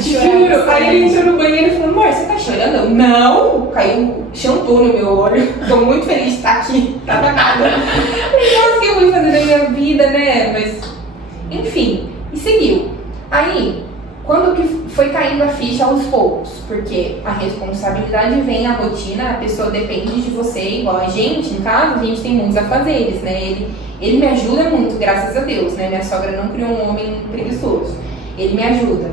Juro. Aí ele entrou no banheiro e falou, amor, você tá chorando? Eu, não, caiu shampoo no meu olho. Tô muito feliz de estar aqui, tá nada. Nossa, o que eu fui fazer da minha vida, né? Mas enfim, e seguiu. Aí, quando que foi caindo a ficha aos poucos, porque a responsabilidade vem, a rotina, a pessoa depende de você, igual a gente, em casa, a gente tem muitos afazeres, né? Ele me ajuda muito, graças a Deus, né? Minha sogra não criou um homem preguiçoso, ele me ajuda.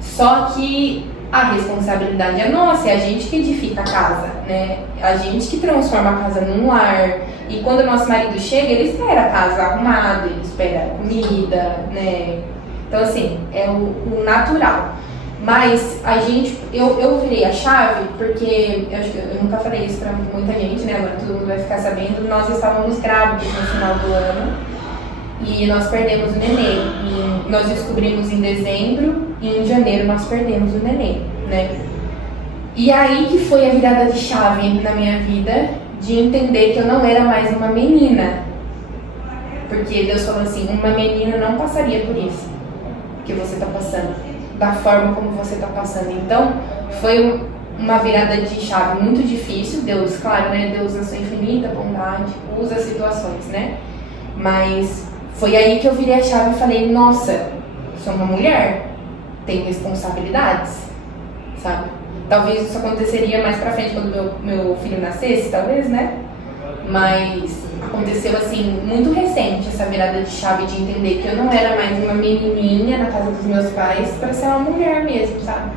Só que a responsabilidade é nossa, é a gente que edifica a casa, né? A gente que transforma a casa num lar. E quando o nosso marido chega, ele espera a casa arrumada, ele espera a comida, né? Então, assim, é o natural. Mas eu virei a chave, porque eu acho que eu nunca falei isso pra muita gente, né? Agora todo mundo vai ficar sabendo. Nós estávamos grávidos no final do ano e nós perdemos o neném. E nós descobrimos em dezembro e em janeiro nós perdemos o neném, né? E aí que foi a virada de chave na minha vida, de entender que eu não era mais uma menina. Porque Deus falou assim, uma menina não passaria por isso que você está passando, da forma como você está passando. Então, foi uma virada de chave muito difícil. Deus, claro, né? Deus, na sua infinita bondade, usa as situações, né? Mas foi aí que eu virei a chave e falei, nossa, sou uma mulher, tenho responsabilidades, sabe? Talvez isso aconteceria mais pra frente quando meu filho nascesse, talvez, né? Mas aconteceu assim, muito recente essa virada de chave de entender que eu não era mais uma menininha na casa dos meus pais pra ser uma mulher mesmo, sabe?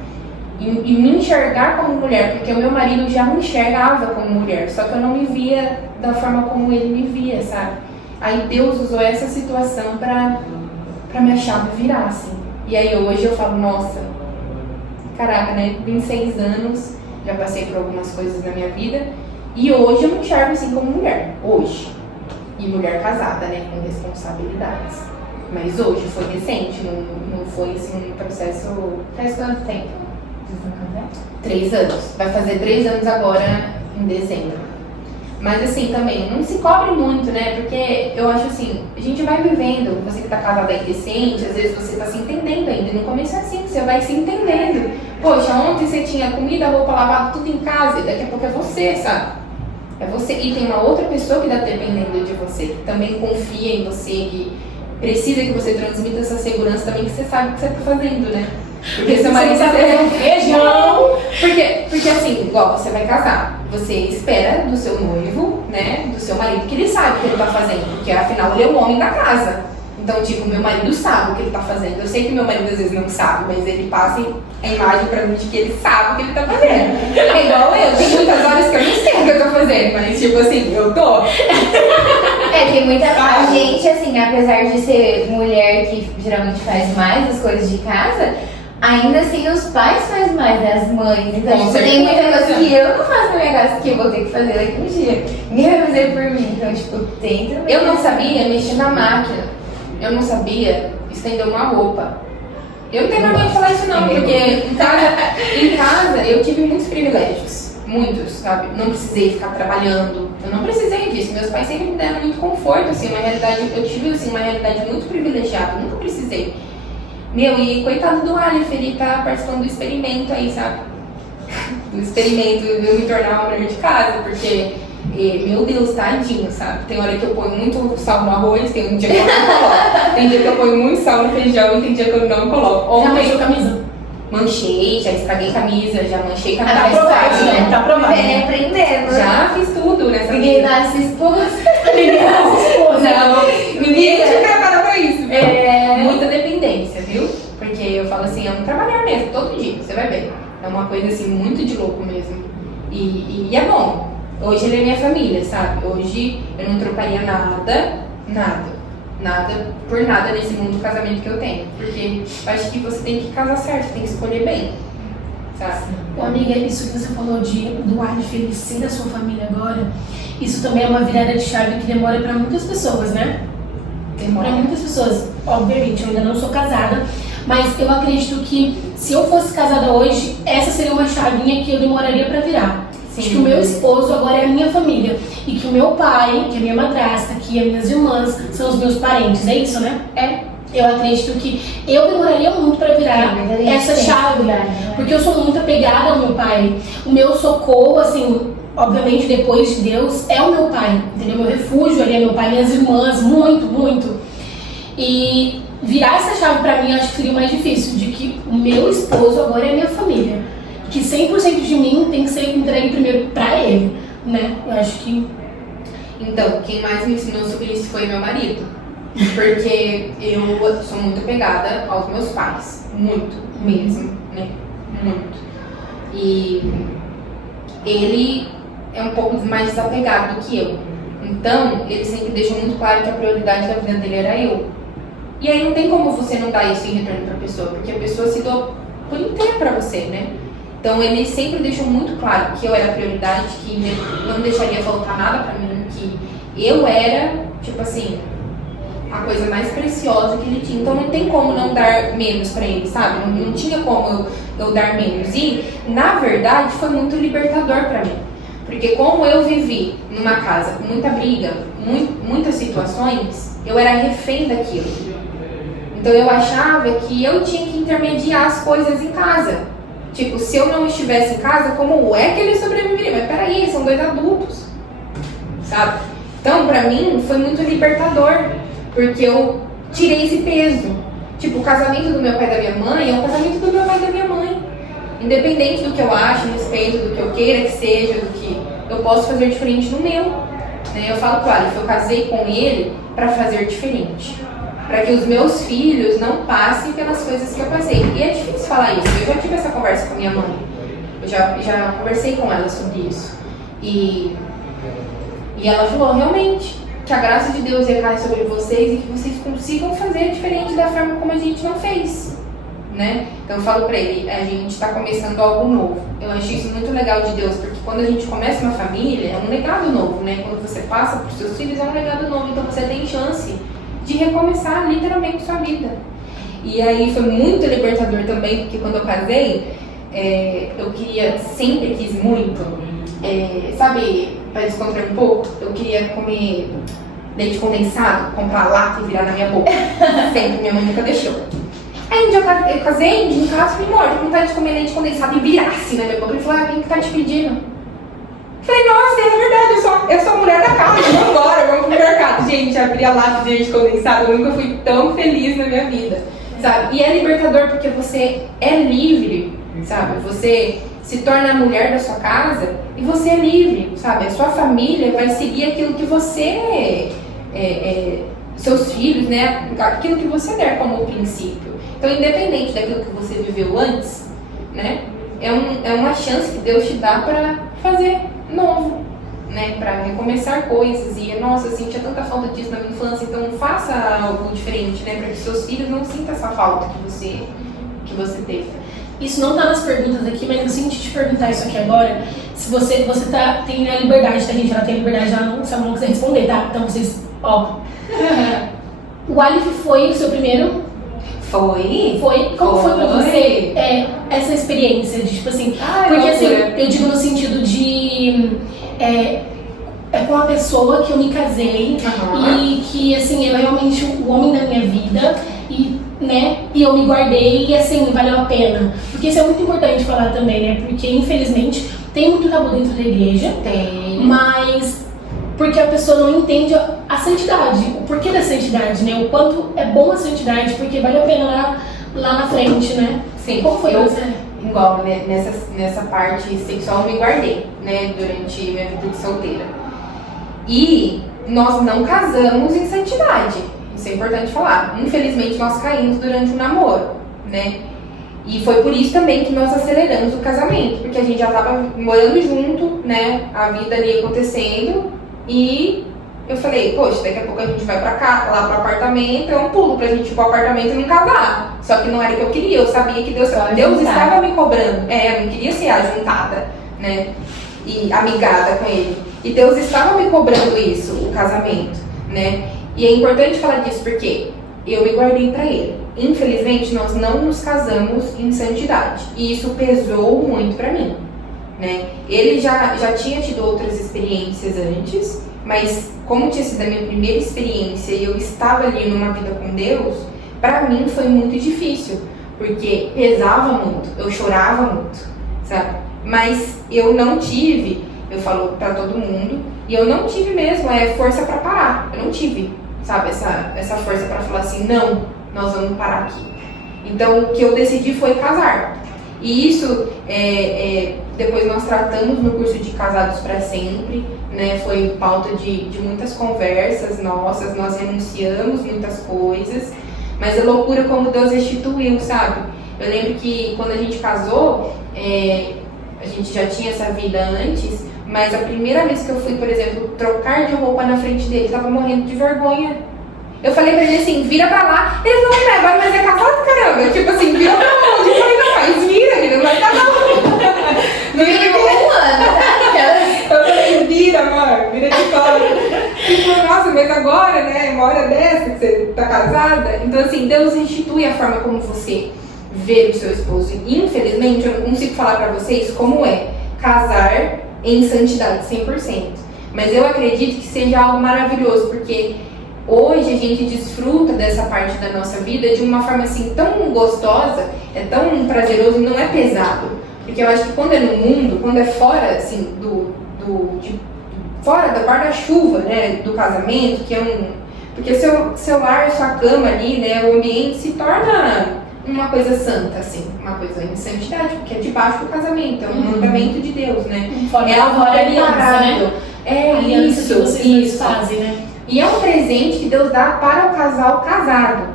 E me enxergar como mulher, porque o meu marido já me enxergava como mulher, só que eu não me via da forma como ele me via, sabe? Aí Deus usou essa situação pra minha chave virar, assim. E aí hoje eu falo, nossa, caraca, né? 26 anos, já passei por algumas coisas na minha vida, e hoje eu me enxergo assim como mulher, hoje. E mulher casada, né? Com responsabilidades. Mas hoje foi recente, não foi assim um processo. Faz quanto tempo? 3 anos. Vai fazer 3 anos agora em dezembro. Mas assim, também, não se cobre muito, né? Porque eu acho assim, a gente vai vivendo, você que tá casada aí decente, às vezes você tá se entendendo ainda. No começo é assim, você vai se entendendo. Poxa, ontem você tinha comida, roupa lavada, tudo em casa, e daqui a pouco é você, sabe? É você. E tem uma outra pessoa que tá dependendo de você, que também confia em você, que precisa que você transmita essa segurança também, que você sabe o que você tá fazendo, né? Porque seu marido sabe fazer um feijão. Porque assim, igual você vai casar, você espera do seu noivo, né, do seu marido, que ele sabe o que ele tá fazendo, porque afinal ele é o homem da casa. Então, tipo, meu marido sabe o que ele tá fazendo. Eu sei que meu marido às vezes não sabe, mas ele passa a imagem pra mim de que ele sabe o que ele tá fazendo. É igual eu, tem muitas horas que eu não sei o que eu tô fazendo, mas tipo assim, eu tô. Tem muita a gente, assim, apesar de ser mulher que geralmente faz mais as coisas de casa, ainda assim os pais fazem mais, né? As mães. Então, tipo, tem muita coisa que eu não faço na minha casa que eu vou ter que fazer daqui um dia. Ninguém vai fazer por mim. Então, tipo, tem também. Eu não sabia mexer na máquina. Eu não sabia estender uma roupa. Eu não tenho vergonha de falar isso não, porque em casa eu tive muitos privilégios. Muitos, sabe? Não precisei ficar trabalhando. Eu não precisei disso. Meus pais sempre me deram muito conforto, assim, uma realidade. Eu tive assim, uma realidade muito privilegiada. Nunca precisei. Meu, e coitado do Aleph, ele tá participando do experimento aí, sabe? Do experimento de eu me tornar uma mulher de casa, porque, meu Deus, tadinho, sabe? Tem hora que eu ponho muito sal no arroz, tem um dia que eu não coloco. Tem dia que eu ponho muito sal no feijão e tem dia que eu não coloco. Já manchou camisa? Manchei, já estraguei camisa, já manchei camisa. Tá aprovado, né? Tá aprovado. Vem aprendendo. Já fiz tudo nessa Ninguém vida. nasce esposa. Ninguém nasce esposa. Não, ninguém te prepara pra isso. É. Muita dependência, viu? Porque eu falo assim, é um trabalhar mesmo, todo dia, você vai ver. É uma coisa assim, muito de louco mesmo. E é bom. Hoje ele é minha família, sabe? Hoje eu não trocaria nada por nada nesse mundo do casamento que eu tenho. Porque eu acho que você tem que casar certo, tem que escolher bem, sabe? Ô, amiga, isso que você falou do Aleph ele ser da sua família agora, isso também é uma virada de chave que demora pra muitas pessoas, né? Demora. Pra muitas pessoas. Obviamente, eu ainda não sou casada, mas eu acredito que se eu fosse casada hoje, essa seria uma chavinha que eu demoraria pra virar. Sim. Acho que o meu esposo agora é a minha família. E que o meu pai, que é a minha madrasta, que as minhas irmãs são os meus parentes. É isso, né? É. Eu acredito que eu demoraria muito pra virar Mas a gente essa tem chave. dificuldade, né? Porque eu sou muito apegada ao meu pai. O meu socorro, assim, obviamente depois de Deus, é o meu pai. Entendeu? Meu refúgio ali é meu pai, minhas irmãs, muito. E virar essa chave pra mim, eu acho que seria mais difícil. De que o meu esposo agora é a minha família. Que 100% de mim tem que ser entregue primeiro pra ele, né? Eu acho que... Então, quem mais me ensinou sobre isso foi meu marido. Porque eu sou muito apegada aos meus pais. Muito mesmo, né? Muito. E ele é um pouco mais desapegado do que eu. Então, ele sempre deixou muito claro que a prioridade da vida dele era eu. E aí não tem como você não dar isso em retorno pra pessoa, porque a pessoa se doa por inteiro pra você, né? Então ele sempre deixou muito claro que eu era a prioridade, que não deixaria faltar nada pra mim, que eu era, tipo assim, a coisa mais preciosa que ele tinha. Então não tem como não dar menos pra ele, sabe? Não tinha como eu dar menos. E, na verdade, foi muito libertador pra mim. Porque como eu vivi numa casa com muita briga, muitas situações, eu era refém daquilo. Então eu achava que eu tinha que intermediar as coisas em casa. Tipo, se eu não estivesse em casa, como é que ele sobreviveria? Mas peraí, eles são 2 adultos, sabe? Então, pra mim, foi muito libertador, porque eu tirei esse peso. Tipo, o casamento do meu pai e da minha mãe é o casamento do meu pai e da minha mãe. Independente do que eu acho a respeito, do que eu queira que seja, do que eu posso fazer diferente no meu. Né? Eu falo, claro, eu casei com ele para fazer diferente. Para que os meus filhos não passem pelas coisas que eu passei. E é difícil falar isso. Eu já tive essa conversa com minha mãe. Eu já conversei com ela sobre isso. E ela falou, realmente, que a graça de Deus recaia sobre vocês e que vocês consigam fazer diferente da forma como a gente não fez. Né? Então eu falo pra ele, a gente está começando algo novo. Eu acho isso muito legal de Deus, porque quando a gente começa uma família, é um legado novo, né? Quando você passa para os seus filhos, é um legado novo. Então você tem chance de recomeçar literalmente sua vida. E aí foi muito libertador também, porque quando eu casei, eu sempre quis muito, sabe, para descontrair um pouco, eu queria comer leite condensado, comprar lata e virar na minha boca. Sempre, minha mãe nunca deixou. Aí um dia eu casei, em casa, falei, amor, com vontade de comer leite condensado e virar assim na minha boca. Ele falou, quem que tá te pedindo? Falei, nossa, é verdade, eu sou a mulher da casa, vamos embora, vamos pro mercado. Gente, abri a lata de leite condensado, eu nunca fui tão feliz na minha vida, sabe? E é libertador porque você é livre, sabe? Você se torna a mulher da sua casa e você é livre, sabe? A sua família vai seguir aquilo que você, seus filhos, né? Aquilo que você der como princípio. Então, independente daquilo que você viveu antes, né? É uma chance que Deus te dá para fazer novo, né? Para recomeçar coisas. E, nossa, eu sentia tanta falta disso na minha infância, então faça algo diferente, né? Para que seus filhos não sintam essa falta que você teve. Isso não tá nas perguntas aqui, mas eu sinto te perguntar isso aqui agora. Se você tem a liberdade, tá, gente? Ela tem a liberdade, se ela não quiser responder, tá? Então vocês, ó. O Aleph foi o seu primeiro? Foi? Como foi pra você essa experiência de, tipo assim... porque assim, eu digo no sentido de... É com uma pessoa que eu me casei e que, assim, é realmente o homem da minha vida e, né, e eu me guardei e, assim, valeu a pena. Porque isso é muito importante falar também, né? Porque, infelizmente, tem muito tabu dentro da igreja. Tem. Mas... porque a pessoa não entende a santidade, o porquê da santidade, né? O quanto é bom a santidade, porque vale a pena lá na frente, né? Sim. Como foi você? Igual, né, nessa parte sexual eu me guardei, né? Durante minha vida de solteira. E nós não casamos em santidade. Isso é importante falar. Infelizmente, nós caímos durante o namoro, né? E foi por isso também que nós aceleramos o casamento, porque a gente já estava morando junto, né? A vida ali acontecendo. E eu falei, poxa, daqui a pouco a gente vai pra cá, lá pro apartamento, é um pulo pra gente ir pro apartamento e não casar. Só que não era o que eu queria, eu sabia que Deus estava me cobrando. Eu não queria ser ajuntada, né? E amigada com ele. E Deus estava me cobrando isso, o casamento, né? E é importante falar disso porque eu me guardei pra ele. Infelizmente, nós não nos casamos em santidade. E isso pesou muito pra mim. Né? Ele já tinha tido outras experiências antes, mas como tinha sido a minha primeira experiência e eu estava ali numa vida com Deus, pra mim foi muito difícil, porque pesava muito, eu chorava muito, sabe? Mas eu não tive, eu falo pra todo mundo, e eu não tive mesmo força pra parar, eu não tive, sabe, essa força pra falar assim, não, nós vamos parar aqui. Então o que eu decidi foi casar. E isso, depois nós tratamos no curso de Casados para Sempre, né? Foi pauta de muitas conversas nossas, nós renunciamos muitas coisas, mas é loucura como Deus restituiu, sabe? Eu lembro que quando a gente casou, a gente já tinha essa vida antes, mas a primeira vez que eu fui, por exemplo, trocar de roupa na frente dele, eu tava morrendo de vergonha. Eu falei pra ele assim, vira pra lá. Ele falou, não, agora nós é casado, caramba. Tipo assim, vira pra onde? Eu falei, não, mas vira, ele não vai casar. Não vira um ano, tá? Eu falei, vira, amor, vira de colo. Ele falou, nossa, mas agora, né, uma hora dessa que você tá casada. Então assim, Deus institui a forma como você vê o seu esposo. E infelizmente, eu não consigo falar pra vocês como é casar em santidade 100%. Mas eu acredito que seja algo maravilhoso, porque hoje a gente desfruta dessa parte da nossa vida de uma forma assim tão gostosa, é tão prazeroso e não é pesado. Porque eu acho que quando é no mundo, quando é fora assim, fora do guarda-chuva, né, do casamento, que é porque seu lar, sua cama ali, né, o ambiente se torna uma coisa santa, assim, uma coisa em santidade, porque é debaixo do casamento, é um mandamento de Deus, né? É algo preparado. É aliança isso, que vocês isso. fazem, né? E é um presente que Deus dá para o casal casado.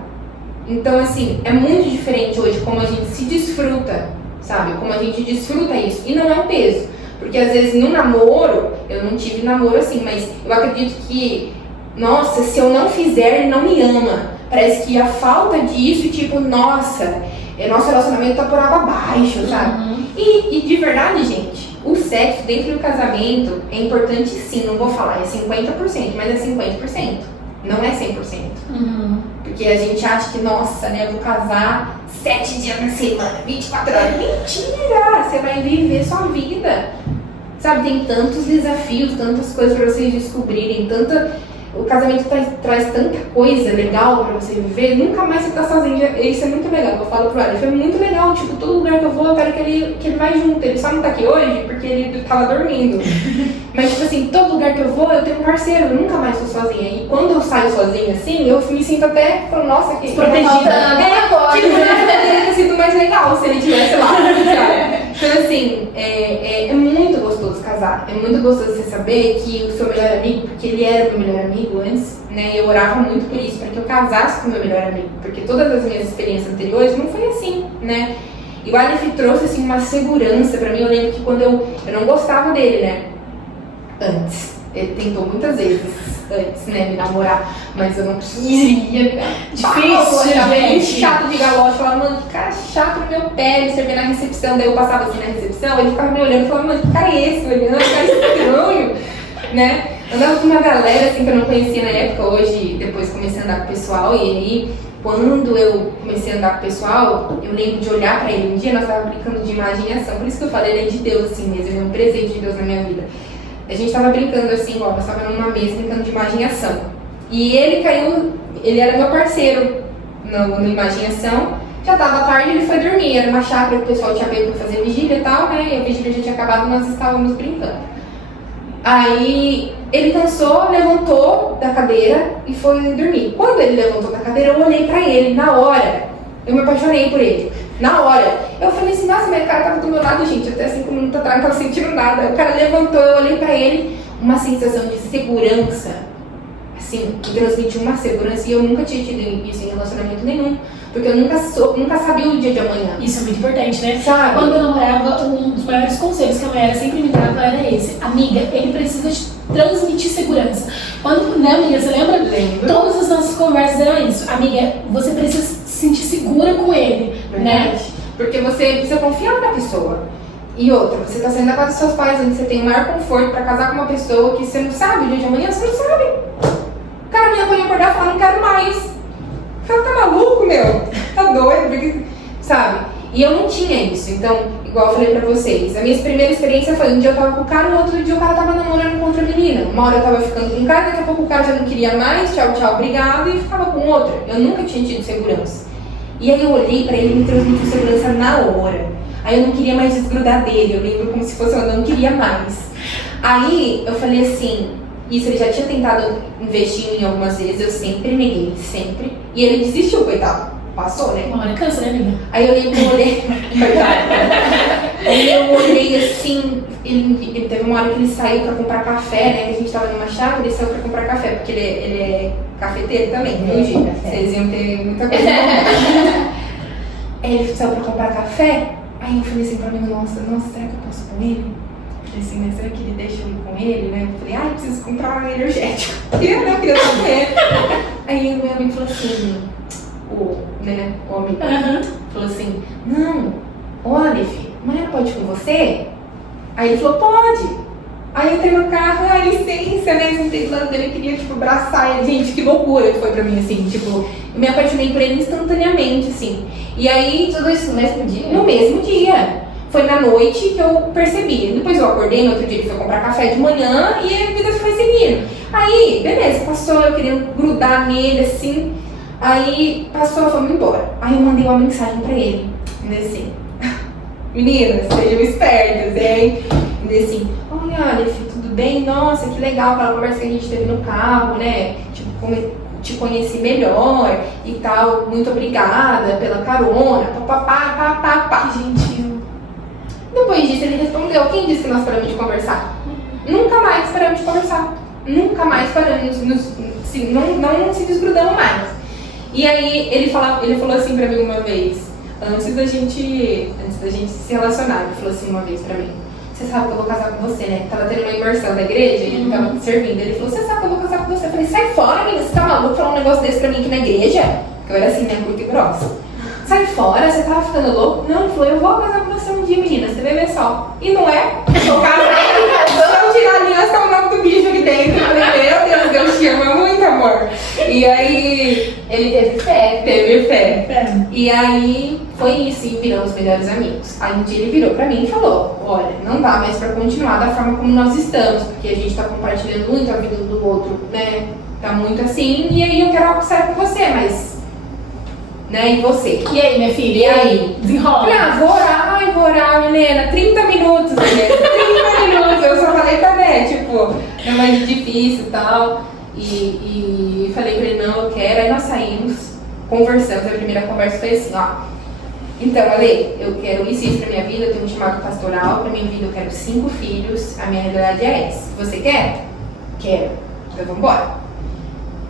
Então, assim, é muito diferente hoje como a gente se desfruta, sabe? Como a gente desfruta isso. E não é um peso. Porque às vezes no namoro, eu não tive namoro assim, mas eu acredito que, nossa, se eu não fizer, ele não me ama. Parece que a falta disso, tipo, nossa, nosso relacionamento tá por água abaixo, sabe? E de verdade, gente, o sexo dentro do casamento é importante sim, não vou falar, é 50%, mas é 50%, não é 100%. Porque a gente acha que, nossa, né, eu vou casar 7 dias na semana, 24 horas. Mentira! Você vai viver sua vida. Sabe, tem tantos desafios, tantas coisas pra vocês descobrirem, o casamento traz tanta coisa legal pra você viver, nunca mais você tá sozinho. Isso é muito legal, eu falo pro Ari, foi muito legal, tipo, todo lugar que eu vou, eu quero que ele vai junto. Ele só não tá aqui hoje porque ele tava dormindo. Mas, tipo assim, todo lugar que eu vou, eu tenho um parceiro, eu nunca mais tô sozinha. E quando eu saio sozinha, assim, eu me sinto até, falo, nossa, que protegida. Tipo, poderia ter sido mais legal se ele tivesse lá, sabe? Então, assim, é muito gostoso casar. É muito gostoso você saber que o seu melhor amigo, porque ele era o meu melhor amigo antes, né? Eu orava muito por isso, para que eu casasse com o meu melhor amigo. Porque todas as minhas experiências anteriores não foi assim, né? E o Aleph trouxe, assim, uma segurança pra mim. Eu lembro que quando eu não gostava dele, né? Antes. Ele tentou muitas vezes antes, né, me namorar, mas eu não queria. Difícil, era bem gente. chato de galote. Falava, mano, que cara chato no meu pé. Ele servia na recepção, daí eu passava assim na recepção, ele ficava me olhando e falava, mano, que cara é esse? Olhando, que cara estranho, né? Andava com uma galera assim que eu não conhecia na época. Hoje, depois comecei a andar com o pessoal, e aí, quando eu comecei a andar com o pessoal, eu lembro de olhar pra ele. Um dia nós estávamos brincando de imaginação, por isso que eu falei, ele é de Deus assim mesmo, ele é um presente de Deus na minha vida. A gente tava brincando assim, igual, nós tava numa mesa brincando de imaginação. E ele caiu, ele era meu parceiro na imaginação. Já tava tarde, ele foi dormir. Era uma chácara que o pessoal tinha pego pra fazer vigília e tal, né? E a vigília já tinha acabado, nós estávamos brincando. Aí ele cansou, levantou da cadeira e foi dormir. Quando ele levantou da cadeira, eu olhei pra ele. Na hora, eu me apaixonei por ele. Na hora, eu falei assim, nossa, meu cara tava do meu lado, gente, até 5 minutos atrás não tava sentindo nada. O cara levantou, eu olhei pra ele, uma sensação de segurança, assim, que transmitiu uma segurança, e eu nunca tinha tido isso em relacionamento nenhum, porque eu nunca sabia o dia de amanhã. Isso é muito importante, né? Sabe? Quando eu namorava, um dos maiores conselhos que a Mayara sempre me dava era esse: amiga, ele precisa te transmitir segurança. Quando, né, amiga, você lembra? Lembro. Todas as nossas conversas eram isso. Amiga, você precisa se sentir segura com ele, né? Porque você precisa confiar na pessoa. E outra, você tá saindo da casa dos seus pais, onde você tem o maior conforto pra casar com uma pessoa que você não sabe o dia de amanhã, você não sabe. O cara amanhã pode acordar e falar, não quero mais. O cara tá maluco, meu? Tá doido? Porque, sabe? E eu não tinha isso. Então, igual eu falei pra vocês, a minha primeira experiência foi um dia eu tava com o cara, no outro dia o cara tava namorando com outra menina. Uma hora eu tava ficando com um cara, daqui a pouco o cara já não queria mais, tchau, tchau, obrigado, e ficava com outra. Eu nunca tinha tido segurança. E aí eu olhei pra ele e me transmitiu segurança na hora. Aí eu não queria mais desgrudar dele, eu lembro como se fosse eu não queria mais. Aí eu falei assim, isso ele já tinha tentado investir em algumas vezes, eu sempre neguei, sempre. E ele desistiu, coitado. Passou, né? Uma hora cansa, né, amiga? Aí eu lembro que eu olhei. Aí eu olhei assim, ele teve uma hora que ele saiu pra comprar café, né? Que a gente tava numa chácara, ele saiu pra comprar café, porque ele é cafeteiro também, viu, Gina? Vocês iam ter muita coisa. Aí ele saiu pra comprar café, aí eu falei assim pra mim, nossa, será que eu posso com ele? Falei assim, né? Será que ele deixa eu ir com ele, né? Eu falei, eu preciso comprar um energético. Eu queria estar com ele. Aí o meu amigo falou assim, o amigo falou assim, não, olha, filho, amanhã pode ir com você? Aí ele falou, pode. Aí eu entrei no carro, licença, né? Sentei do lado dele, queria, tipo, abraçar ele. Gente, que loucura que foi pra mim, assim, tipo, eu me apaixonei por ele instantaneamente, assim. E aí... Tudo isso no mesmo dia? No mesmo dia. Foi na noite que eu percebi. Depois eu acordei, no outro dia ele foi comprar café de manhã e a vida foi seguindo. Aí, beleza, passou, eu queria grudar nele, assim. Aí, passou, fomos embora. Aí eu mandei uma mensagem pra ele, assim, meninas, sejam espertas, hein? Assim, oi, Aleph, tudo bem? Nossa, que legal aquela conversa que a gente teve no carro, né? te conheci melhor e tal, muito obrigada pela carona, papapá. Que gentil. Depois disso ele respondeu, quem disse que nós paramos de conversar? Nunca mais paramos de conversar. Nunca mais paramos, não se desgrudamos mais. E aí ele falou assim pra mim uma vez, antes da gente se relacionar, ele falou assim uma vez pra mim, você sabe que eu vou casar com você, né? Tava tendo uma imersão da igreja e ele tava servindo. Ele falou, você sabe que eu vou casar com você? Eu falei, sai fora, menina, você tá maluco falar um negócio desse pra mim aqui na igreja? Porque eu era assim, né, curta e grossa. Sai fora, você tava ficando louco? Não, ele falou, eu vou casar com você um dia, menina, você vai ver só. E não é? Eu casei, vamos tirar a aliança, o nome do bicho aqui dentro. Eu falei, meu Deus te ama muito, amor. E aí, Ele teve fé. teve fé. E aí, foi isso, e viramos melhores amigos. Aí um dia ele virou pra mim e falou, olha, não dá mais pra continuar da forma como nós estamos, porque a gente tá compartilhando muito a vida do outro, né? Tá muito assim, e aí eu quero algo sério com você, mas... Né, e você? E aí, minha filha? E aí? Desenrola. Falei, vou orar, Milena, 30 minutos, Milena, 30 minutos. Eu só falei pra né, tipo, é mais difícil e tal. E falei pra ele, não, eu quero. Aí nós saímos, conversamos. A primeira conversa foi assim, ó. Então, Ale, eu quero isso pra minha vida, eu tenho um chamado pastoral. Pra minha vida eu quero 5 filhos, a minha realidade é essa. Você quer? Quero. Então vamos embora.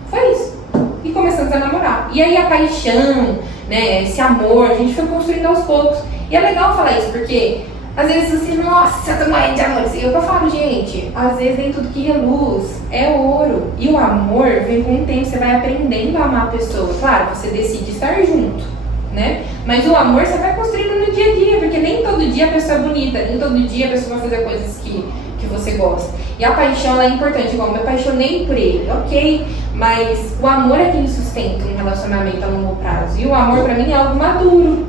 Foi isso. E começamos a namorar. E aí a paixão, né, esse amor, a gente foi construindo aos poucos. E é legal falar isso, porque às vezes você, nossa, eu tô morrendo de amor. E eu falo, gente, às vezes nem tudo que reluz é ouro. E o amor vem com o tempo, você vai aprendendo a amar a pessoa. Claro, você decide estar junto, né? Mas o amor você vai construindo no dia a dia, porque nem todo dia a pessoa é bonita, nem todo dia a pessoa vai fazer coisas que você gosta. E a paixão ela é importante, igual eu me apaixonei por ele, ok? Mas o amor é quem sustenta um relacionamento a longo prazo. E o amor pra mim é algo maduro,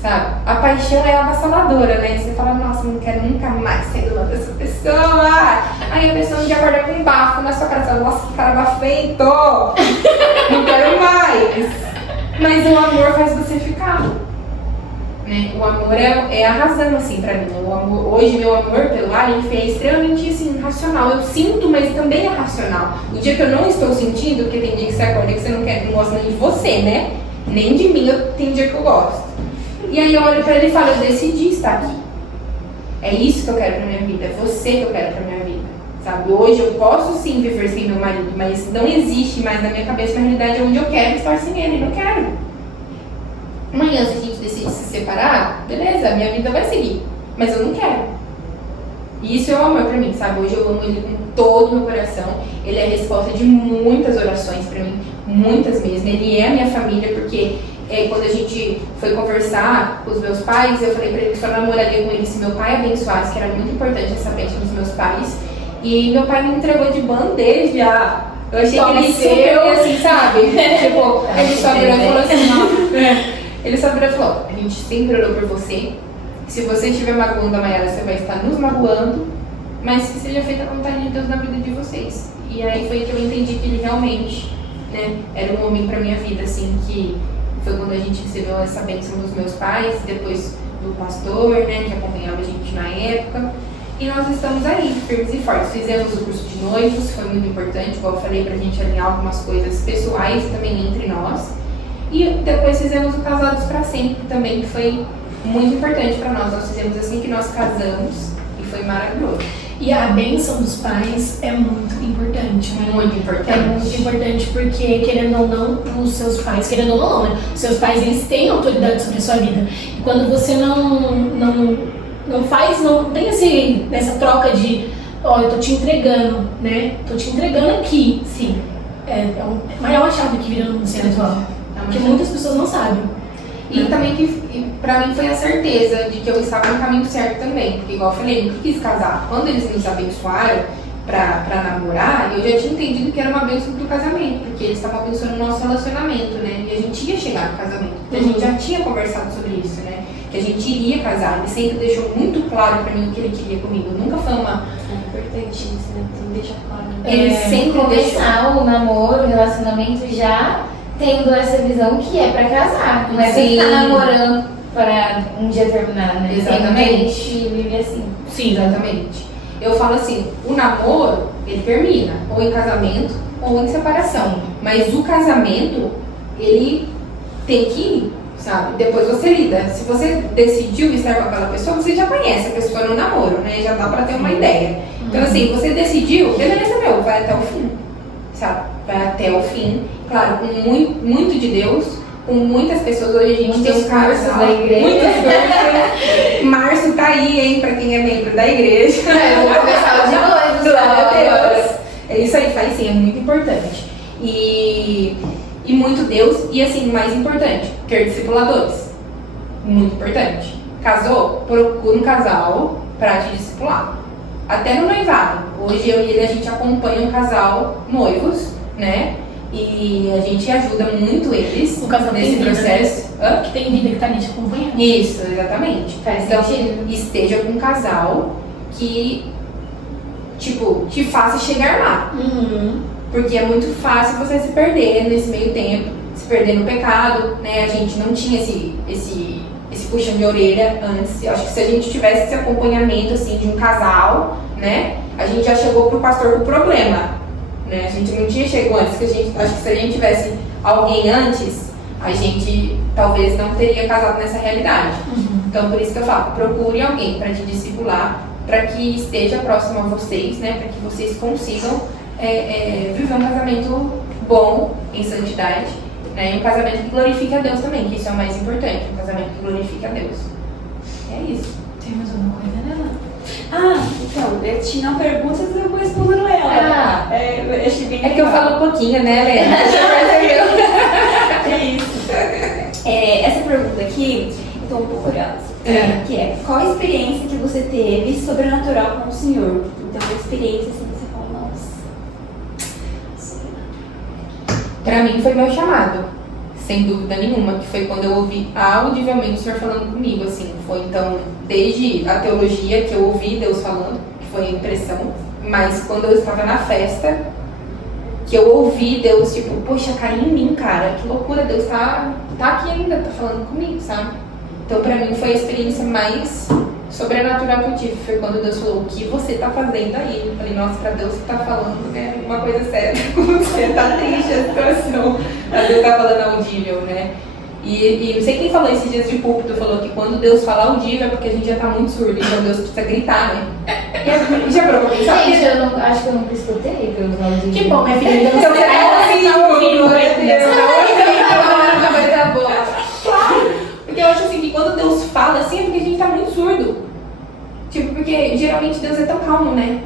sabe? A paixão é avassaladora, né? Você fala, nossa, não quero nunca mais ser do lado dessa pessoa. Aí a pessoa já acorda com um bafo na sua cara, fala, nossa, que cara bafento! Não quero mais! Mas o amor faz você ficar. Né? O amor é a razão, assim, pra mim. O amor, hoje, meu amor pelo Aleph é extremamente, assim, racional. Eu sinto, mas também é racional. O dia que eu não estou sentindo, porque tem dia que você acorda que você não gosta nem de você, né? Nem de mim, tem dia que eu gosto. E aí eu olho pra ele e falo, eu decidi estar aqui. É isso que eu quero pra minha vida, é você que eu quero pra minha vida. Sabe? Hoje eu posso sim viver sem meu marido, mas não existe mais na minha cabeça uma realidade onde eu quero estar sem ele, não quero. Amanhã, se a gente decide se separar, beleza, a minha vida vai seguir. Mas eu não quero. E isso é o amor pra mim, sabe? Hoje eu amo ele com todo o meu coração. Ele é a resposta de muitas orações pra mim, muitas mesmo. Ele é a minha família, porque quando a gente foi conversar com os meus pais, eu falei pra ele que só namoraria com ele se meu pai abençoasse, que era muito importante essa bênção dos meus pais. E meu pai me entregou de bandeja. Eu achei que ele super assim, sabe? Tipo, ele só virou e falou assim, ele só virou e falou, a gente sempre orou por você. Se você estiver magoando a Mayara, você vai estar nos magoando. Mas que seja feita a vontade de Deus na vida de vocês. E aí foi que eu entendi que ele realmente, né, era um homem pra minha vida, assim, que foi quando a gente recebeu essa bênção dos meus pais, depois do pastor, né, que acompanhava a gente na época. E nós estamos aí, firmes e fortes. Fizemos o curso de noivos, foi muito importante, igual eu falei, pra gente alinhar algumas coisas pessoais também entre nós. E depois fizemos o Casados para Sempre também, que foi muito importante para nós. Nós fizemos assim que nós casamos e foi maravilhoso. E a bênção dos pais é muito importante, né? Muito importante. É muito importante porque, querendo ou não, os seus pais, querendo ou não, né? Os seus pais, eles têm autoridade sobre a sua vida. E quando você não tem essa troca de, ó, eu tô te entregando, né? Tô te entregando aqui, sim. Mas é uma chave que vira no centro atual. Que muitas pessoas não sabem. E também que pra mim foi a certeza de que eu estava no caminho certo também. Porque igual eu falei, eu nunca quis casar. Quando eles nos abençoaram pra namorar, eu já tinha entendido que era uma bênção do casamento. Porque eles estavam abençoando o nosso relacionamento, né? E a gente ia chegar no casamento. Porque a gente já tinha conversado sobre isso, né? Que a gente iria casar. Ele sempre deixou muito claro pra mim o que ele queria comigo. Nunca foi uma... É importante isso, né? Então deixa claro. Ele sempre começar o namoro, o relacionamento já tendo essa visão que é pra casar. Não é pra ficar namorando para um dia terminar, né? Exatamente. Sempre vive assim. Sim, exatamente. Eu falo assim, o namoro, ele termina ou em casamento ou em separação. Mas o casamento, ele tem que ir, sabe? Depois você lida. Se você decidiu estar com aquela pessoa, você já conhece a pessoa no namoro, né? Já dá pra ter uma ideia. Então, assim, você decidiu, beleza, meu, vai até o fim, sabe? Vai até o fim. Claro, com muito de Deus, com muitas pessoas. Hoje a gente tem um casal, da igreja. muitos cursos. Março tá aí, hein, pra quem é membro da igreja. Eu vou começar o de novo, Glória a Deus. É isso aí, faz sim, é muito importante. E muito Deus, e assim, o mais importante, ter discipuladores. Muito importante. Casou? Procura um casal pra te discipular. Até no noivado. Hoje eu e ele, a gente acompanha um casal noivos, né? E a gente ajuda muito eles O casal nesse tem vida, processo. Hã? Que tem vida que tá ali te acompanhando. Isso, exatamente. Faz Então, sentido. esteja com um casal que, tipo, te faça chegar lá. Porque é muito fácil você se perder nesse meio tempo, se perder no pecado, né? A gente não tinha esse puxão de orelha antes. Eu acho que se a gente tivesse esse acompanhamento, assim, de um casal, né? A gente já chegou pro pastor com o problema, né? A gente não tinha chegado antes, acho que se a gente tivesse alguém antes, a gente talvez não teria casado nessa realidade. Então, por isso que eu falo, procure alguém para te discipular, para que esteja próximo a vocês, né? Para que vocês consigam viver um casamento bom, em santidade, né? E um casamento que glorifique a Deus também, que isso é o mais importante, um casamento que glorifique a Deus. É isso. Tem mais alguma coisa, né? Então, eu tinha uma pergunta e eu vou respondendo ela. Eu achei bem É que eu legal. falo um pouquinho, né, Helena? É isso. Essa pergunta aqui, eu tô um pouco curiosa. Que é, qual a experiência que você teve sobrenatural com o Senhor? Então, uma experiência assim que você fala, nossa. Pra mim foi meu chamado, sem dúvida nenhuma, que foi quando eu ouvi audivelmente o Senhor falando comigo, assim. Foi então, desde a teologia que eu ouvi Deus falando, que foi a impressão, mas quando eu estava na festa, que eu ouvi Deus, tipo, poxa, caiu em mim, cara, que loucura, Deus tá aqui ainda, tá falando comigo, sabe? Então, pra mim, foi a experiência mais sobrenatural que eu tive. Foi quando Deus falou, o que você tá fazendo aí? Eu falei, nossa, pra Deus que tá falando, né, uma coisa séria com você, tá triste a situação. Pra Deus tá falando audível, né? E não sei quem falou esses dias de púlpito, falou que quando Deus fala audível é porque a gente já tá muito surdo, então Deus precisa gritar, né? Já parou pra pensar? Gente, acho que eu nunca escutei Deus audível. Que bom, minha filha. Deus Então você tá ouvindo, glória a Deus. Coisa boa. Porque eu acho assim que quando Deus fala assim é porque a gente tá muito surdo. Tipo, porque geralmente Deus é tão calmo, né?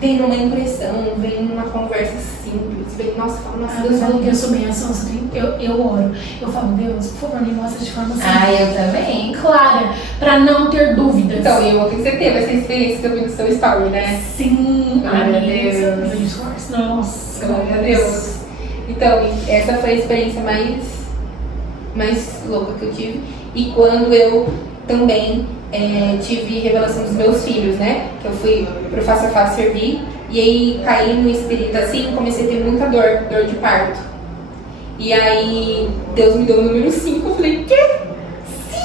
Vem numa impressão, vem numa conversa simples, vem, nossa, fala, nossa, Deus falou Eu sou bem assim, eu oro. Eu falo, Deus, por favor, me mostra de forma assim. Eu também. Clara, pra não ter dúvidas. Então, eu vou ter que você teve essa experiência que eu vi no seu story, né? Sim, Glória a amiga, Deus. meu discurso. Nossa, Glória a Deus. Então, essa foi a experiência mais louca que eu tive. E quando eu também tive revelação dos meus filhos, né? Que eu fui pro Face a Face servir. E aí caí no espírito assim, comecei a ter muita dor de parto. E aí Deus me deu o número 5. Eu falei, quê? 5?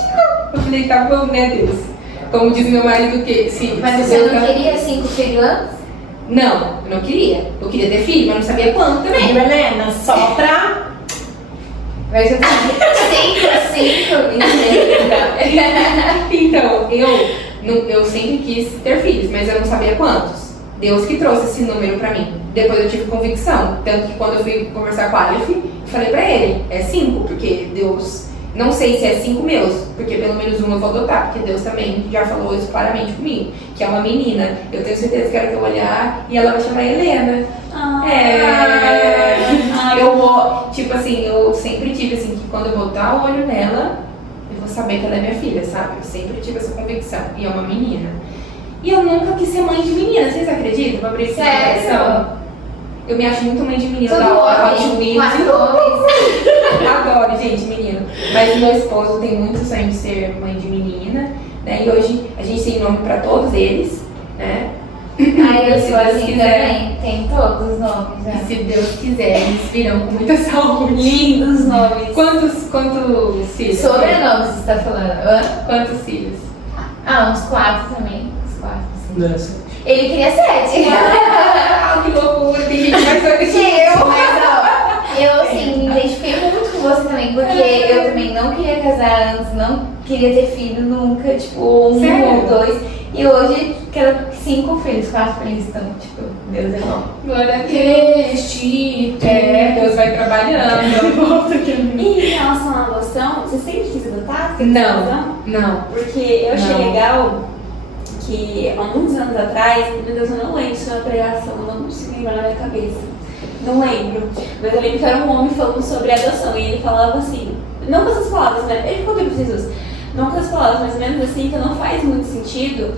Eu falei, tá bom, né, Deus? Como diz meu marido, que se Mas se você Deus não tá- queria 5 filhos antes? Não, eu não queria. Eu queria ter filho, mas não sabia quando também. Helena, só pra... Mas eu Então, eu sempre quis ter filhos, mas eu não sabia quantos. Deus que trouxe esse número pra mim. Depois eu tive convicção. Tanto que quando eu fui conversar com a Aleph, eu falei pra ele, é 5, porque Deus... Não sei se é 5 meus, porque pelo menos um eu vou adotar, porque Deus também já falou isso claramente comigo, que é uma menina. Eu tenho certeza que ela vai olhar e ela vai chamar Helena. Eu vou, tipo assim, eu sempre tive assim, que quando eu botar o olho nela, eu vou saber que ela é minha filha, sabe? Eu sempre tive essa convicção. E é uma menina. E eu nunca quis ser mãe de menina, vocês acreditam? Pra abrir esse coração. Eu me acho muito mãe de menina Todo da hora, homem, 4 homens. Adoro, gente, menino. Mas meu esposo tem muito sonho de ser mãe de menina, né? E hoje a gente tem nome pra todos eles, né? Aí eu Se sou Deus assim quiser. também. Tem todos os nomes, E né? se Deus quiser, eles virão com muita saúde. Lindos nomes. Quantos filhos? Sobrenomes você tá falando? Hã? Quantos filhos? Uns 4 também. Uns 4, sim. Não, assim. Ele queria 7. Ah, que loucura! tem gente mais doida que eu. Mas ó, eu assim, me identifiquei muito com você também, porque eu também não queria casar antes, não queria ter filho nunca, tipo, um Sério? ou dois. E hoje quero 5 filhos, 4 filhos, então, tipo, Deus é bom. Glória a Deus. Este, Deus vai trabalhando. volta aqui. E em relação à adoção, você sempre quis adotar? Você quis Não. adotar? Não. Porque eu achei Não. legal que há muitos anos atrás, meu Deus, eu não lembro se foi uma pregação, eu não consigo lembrar na minha cabeça. Não lembro. Mas eu lembro que era um homem falando sobre adoção e ele falava assim, não com essas palavras, né? Ele contou para Jesus, não com essas palavras, mais ou menos assim, que não faz muito sentido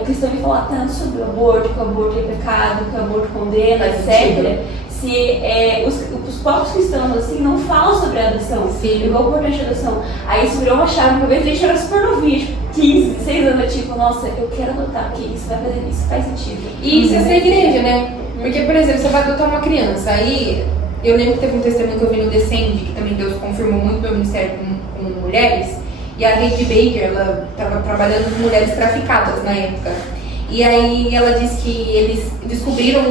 o cristão me falar tanto sobre o aborto, que o aborto é pecado, que o aborto condena, Faz etc. sentido. Se os próprios cristãos assim não falam sobre a adoção, Sim. igual a importância da adoção. Aí isso virou uma chave na cabeça, a gente era super novinho, tipo 15, 16 anos, tipo, nossa, eu quero adotar, porque isso vai fazer isso, faz sentido. E isso é ser igreja, né? Porque, por exemplo, você vai adotar uma criança, aí eu lembro que teve um testemunho que eu vi no Descende, que também Deus confirmou muito meu ministério com mulheres, e a Heidi Baker, ela estava trabalhando com mulheres traficadas na época. E aí ela disse que eles descobriram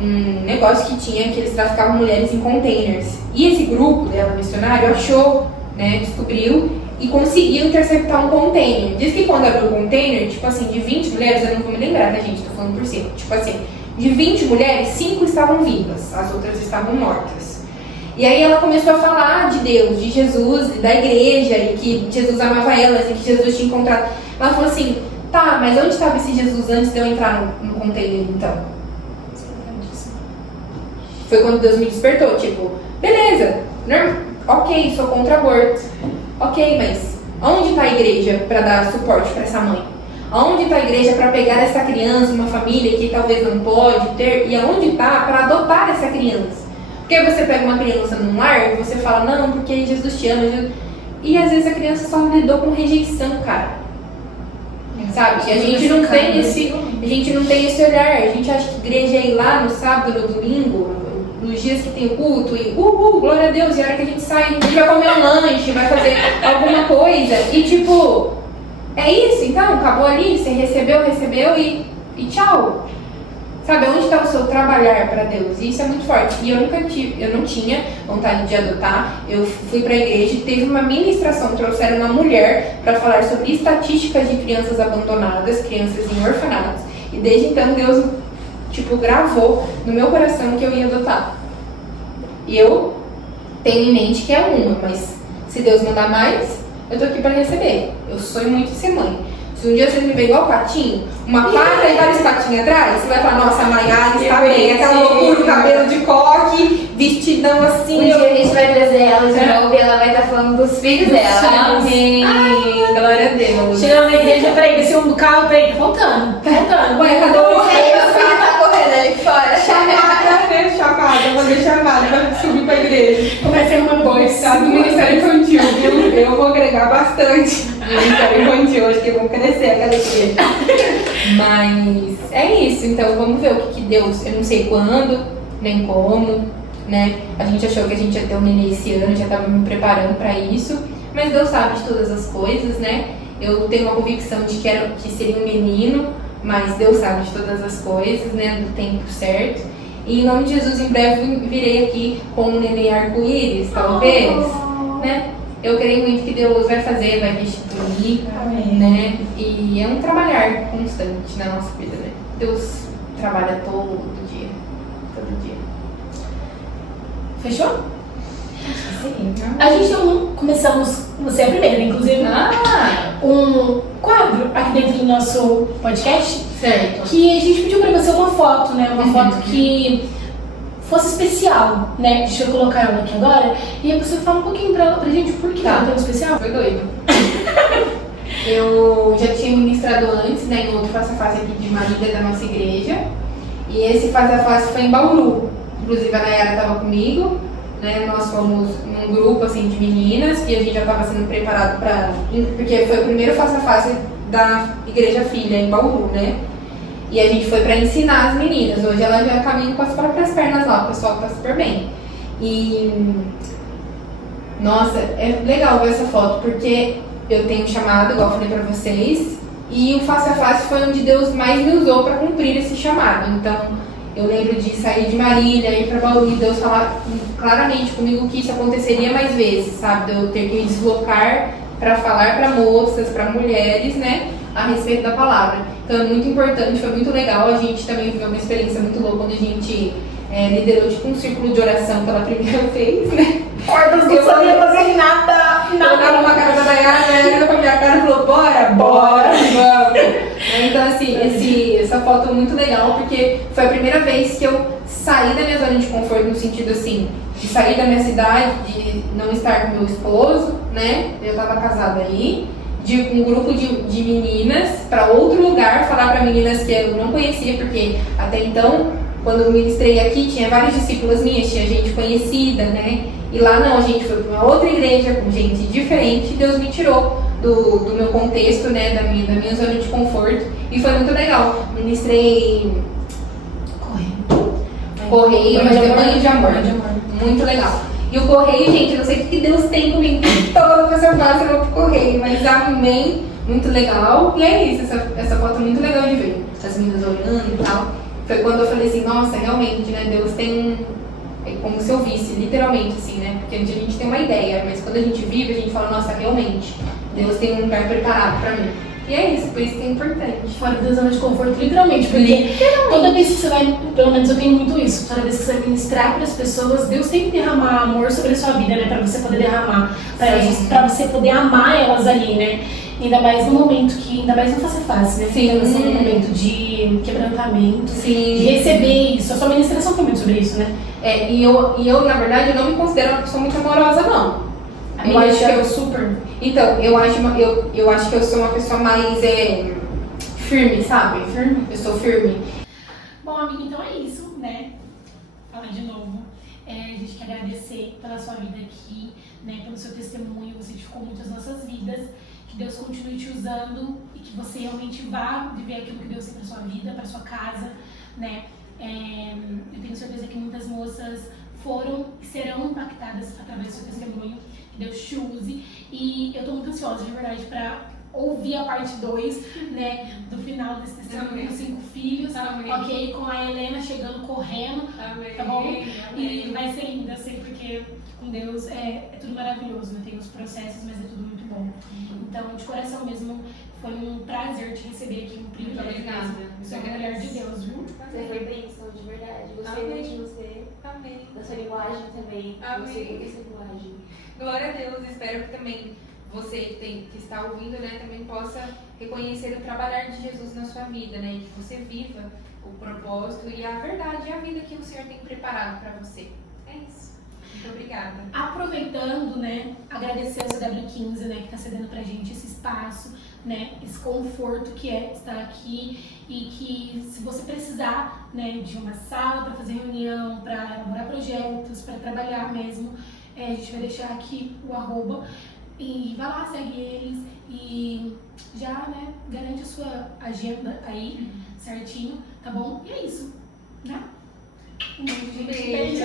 um negócio que tinha, que eles traficavam mulheres em containers. E esse grupo dela, missionário, achou, né, descobriu e conseguiu interceptar um container. Diz que quando abriu o container, tipo assim, de 20 mulheres, eu não vou me lembrar, tá, gente? Tô falando por cima. Tipo assim, de 20 mulheres, 5 estavam vivas, as outras estavam mortas. E aí ela começou a falar de Deus, de Jesus, da igreja, e que Jesus amava elas, e que Jesus tinha encontrado. Ela falou assim, tá, mas onde estava esse Jesus antes de eu entrar no container, então? Foi quando Deus me despertou, tipo, beleza, ok, sou contra aborto. Ok, mas onde está a igreja para dar suporte para essa mãe? Aonde está a igreja para pegar essa criança, uma família que talvez não pode ter? E aonde está para adotar essa criança? Porque você pega uma criança num lar e você fala, não, porque Jesus te ama. Jesus... E às vezes a criança só lidou com rejeição, cara. Sabe? E a gente não tem esse olhar. A gente acha que igreja é ir lá no sábado, no domingo, nos dias que tem o culto e glória a Deus, e a hora que a gente sai, a gente vai comer um lanche, vai fazer alguma coisa e tipo, é isso, então, acabou ali, você recebeu e tchau. Sabe, onde está o seu trabalhar para Deus? E isso é muito forte. E eu não tinha vontade de adotar. Eu fui para a igreja e teve uma ministração, trouxeram uma mulher para falar sobre estatísticas de crianças abandonadas, crianças em orfanatos. E desde então Deus, tipo, gravou no meu coração que eu ia adotar. E eu tenho em mente que é uma, mas se Deus mandar mais, eu tô aqui para receber. Eu sonho muito de ser mãe. Se um dia vocês me verem igual o patinho, uma pata e vários patinhos atrás, você vai falar, nossa, a Maiara está bem, aquela loucura, o cabelo de coque, vestidão assim. Um dia a gente vai trazer ela de novo e ela vai estar falando dos filhos dela. Amém. Glória a Deus. Chegando na igreja, peraí, descer um do carro, peraí, tá faltando. Ué, cadê o Aí o filho tá correndo ali fora. chamada, né? Chamada, vou fazer chamada pra subir pra igreja. Comecei uma Coitado do Ministério Infantil, viu? Eu vou agregar bastante no Ministério Infantil, acho que vão crescer aquela igreja. Mas é isso, então vamos ver o que Deus, eu não sei quando, nem como, né? A gente achou que a gente ia ter um nenê esse ano, já tava me preparando pra isso, mas Deus sabe de todas as coisas, né? Eu tenho uma convicção de que seria um menino, mas Deus sabe de todas as coisas, né? Do tempo certo. E em nome de Jesus, em breve virei aqui com um neném arco-íris, talvez, né? Eu creio muito que Deus vai fazer, vai restituir, né? E é um trabalhar constante na nossa vida, né? Deus trabalha todo dia. Fechou? Sim. A gente começamos, você é a primeira, inclusive, um quadro aqui dentro do nosso podcast, Certo. que a gente pediu pra você uma foto, né? Uma foto que fosse especial, né? Deixa eu colocar ela aqui agora. E aí você fala um pouquinho pra gente por que ela é tão especial. Foi doido. Eu já tinha ministrado antes, né, em outro face a face aqui de uma líder da nossa igreja. E esse face a face foi em Bauru. Inclusive a Nayara estava comigo, né? Nós fomos num grupo assim de meninas que a gente já estava sendo preparado para, porque foi o primeiro face a face da Igreja Filha em Bauru, né? E a gente foi para ensinar as meninas. Hoje ela já caminha com as próprias pernas lá, o pessoal tá super bem. E nossa, é legal ver essa foto, porque eu tenho chamado, igual eu falei pra vocês, e o face a face foi onde Deus mais me usou para cumprir esse chamado. Então, Eu lembro de sair de Marília, ir pra Bauru, Deus falar claramente comigo que isso aconteceria mais vezes, sabe? De eu ter que me deslocar para falar para moças, para mulheres, né, a respeito da palavra. Então é muito importante, foi muito legal. A gente também viveu uma experiência muito louca quando a gente liderou tipo um círculo de oração pela primeira vez, né? Cordas não sabia fazer nada. Eu olhava pra cara da Dayana, a Dayana olhou pra minha cara e falou, bora, vamos. Então assim, essa foto é muito legal, porque foi a primeira vez que eu saí da minha zona de conforto, no sentido assim, de sair da minha cidade, de não estar com meu esposo, né? Eu tava casada aí, de ir com um grupo de meninas para outro lugar, falar para meninas que eu não conhecia, porque até então, quando eu ministrei aqui, tinha várias discípulas minhas, tinha gente conhecida, né? E lá não, a gente foi para uma outra igreja com gente diferente, Deus me tirou do meu contexto, né? Da minha zona de conforto, e foi muito legal. Ministrei correio, mas é banho de amor. Muito legal. E o correio, gente, eu não sei o que Deus tem comigo toda essa fase, eu vou pro correio, mas amém, muito legal. E é isso, essa foto é muito legal de ver. As meninas olhando e tal. Foi quando eu falei assim, nossa, realmente, né, Deus tem é como se eu visse, literalmente, assim, né? Porque a gente tem uma ideia, mas quando a gente vive, a gente fala, nossa, realmente, Deus tem um lugar preparado pra mim. E é isso, por isso que é importante. Fora da zona de conforto, literalmente, porque toda vez que você vai, pelo menos eu tenho muito isso, toda vez que você vai ministrar para as pessoas, Deus tem que derramar amor sobre a sua vida, né? Pra você poder derramar, pra você poder amar elas ali, né? Ainda mais no momento que, ainda mais não fácil, né? Sim. Nesse momento de quebrantamento, Sim. de receber isso. A sua ministração foi muito sobre isso, né? E eu, na verdade, eu não me considero uma pessoa muito amorosa, não. Eu acho que eu super. Então, eu acho que eu sou uma pessoa mais firme, sabe? Firme. Eu sou firme. Bom, amiga, então é isso, né? Fala de novo. A gente quer agradecer pela sua vida aqui, né? Pelo seu testemunho, você edificou muito as nossas vidas. Que Deus continue te usando e que você realmente vá viver aquilo que Deus tem para sua vida, para sua casa, né? Eu tenho certeza que muitas moças foram e serão impactadas através do seu testemunho. Que Deus te use. E eu tô muito ansiosa, de verdade, para ouvir a parte 2, né, do final desse testemunho com 5 filhos, ok? Com a Helena chegando correndo, tá bom? E vai ser lindo, eu sei, porque com Deus é tudo maravilhoso, né? Tem os processos, mas é tudo muito bom. Então, de coração mesmo, foi um prazer te receber aqui, um privilégio mesmo. Você é uma mulher de Deus, viu? Você foi bênção, de verdade. Gostei muito de você. Amém. Da sua linguagem também. Amém. Gostei dessa linguagem. Glória a Deus, espero que também você que está ouvindo, né, também possa reconhecer o trabalhar de Jesus na sua vida, né, e que você viva o propósito e a verdade e a vida que o Senhor tem preparado para você. É isso. Muito obrigada. Aproveitando, né, agradecer a CW15, né, que está cedendo pra gente esse espaço, né, esse conforto que é estar aqui e que se você precisar, né, de uma sala para fazer reunião, para elaborar projetos, para trabalhar mesmo, a gente vai deixar aqui o @. E vai lá, segue eles e já, né, garante a sua agenda aí, certinho, tá bom? E é isso, né? Um beijo, gente. Beijo. Beijo.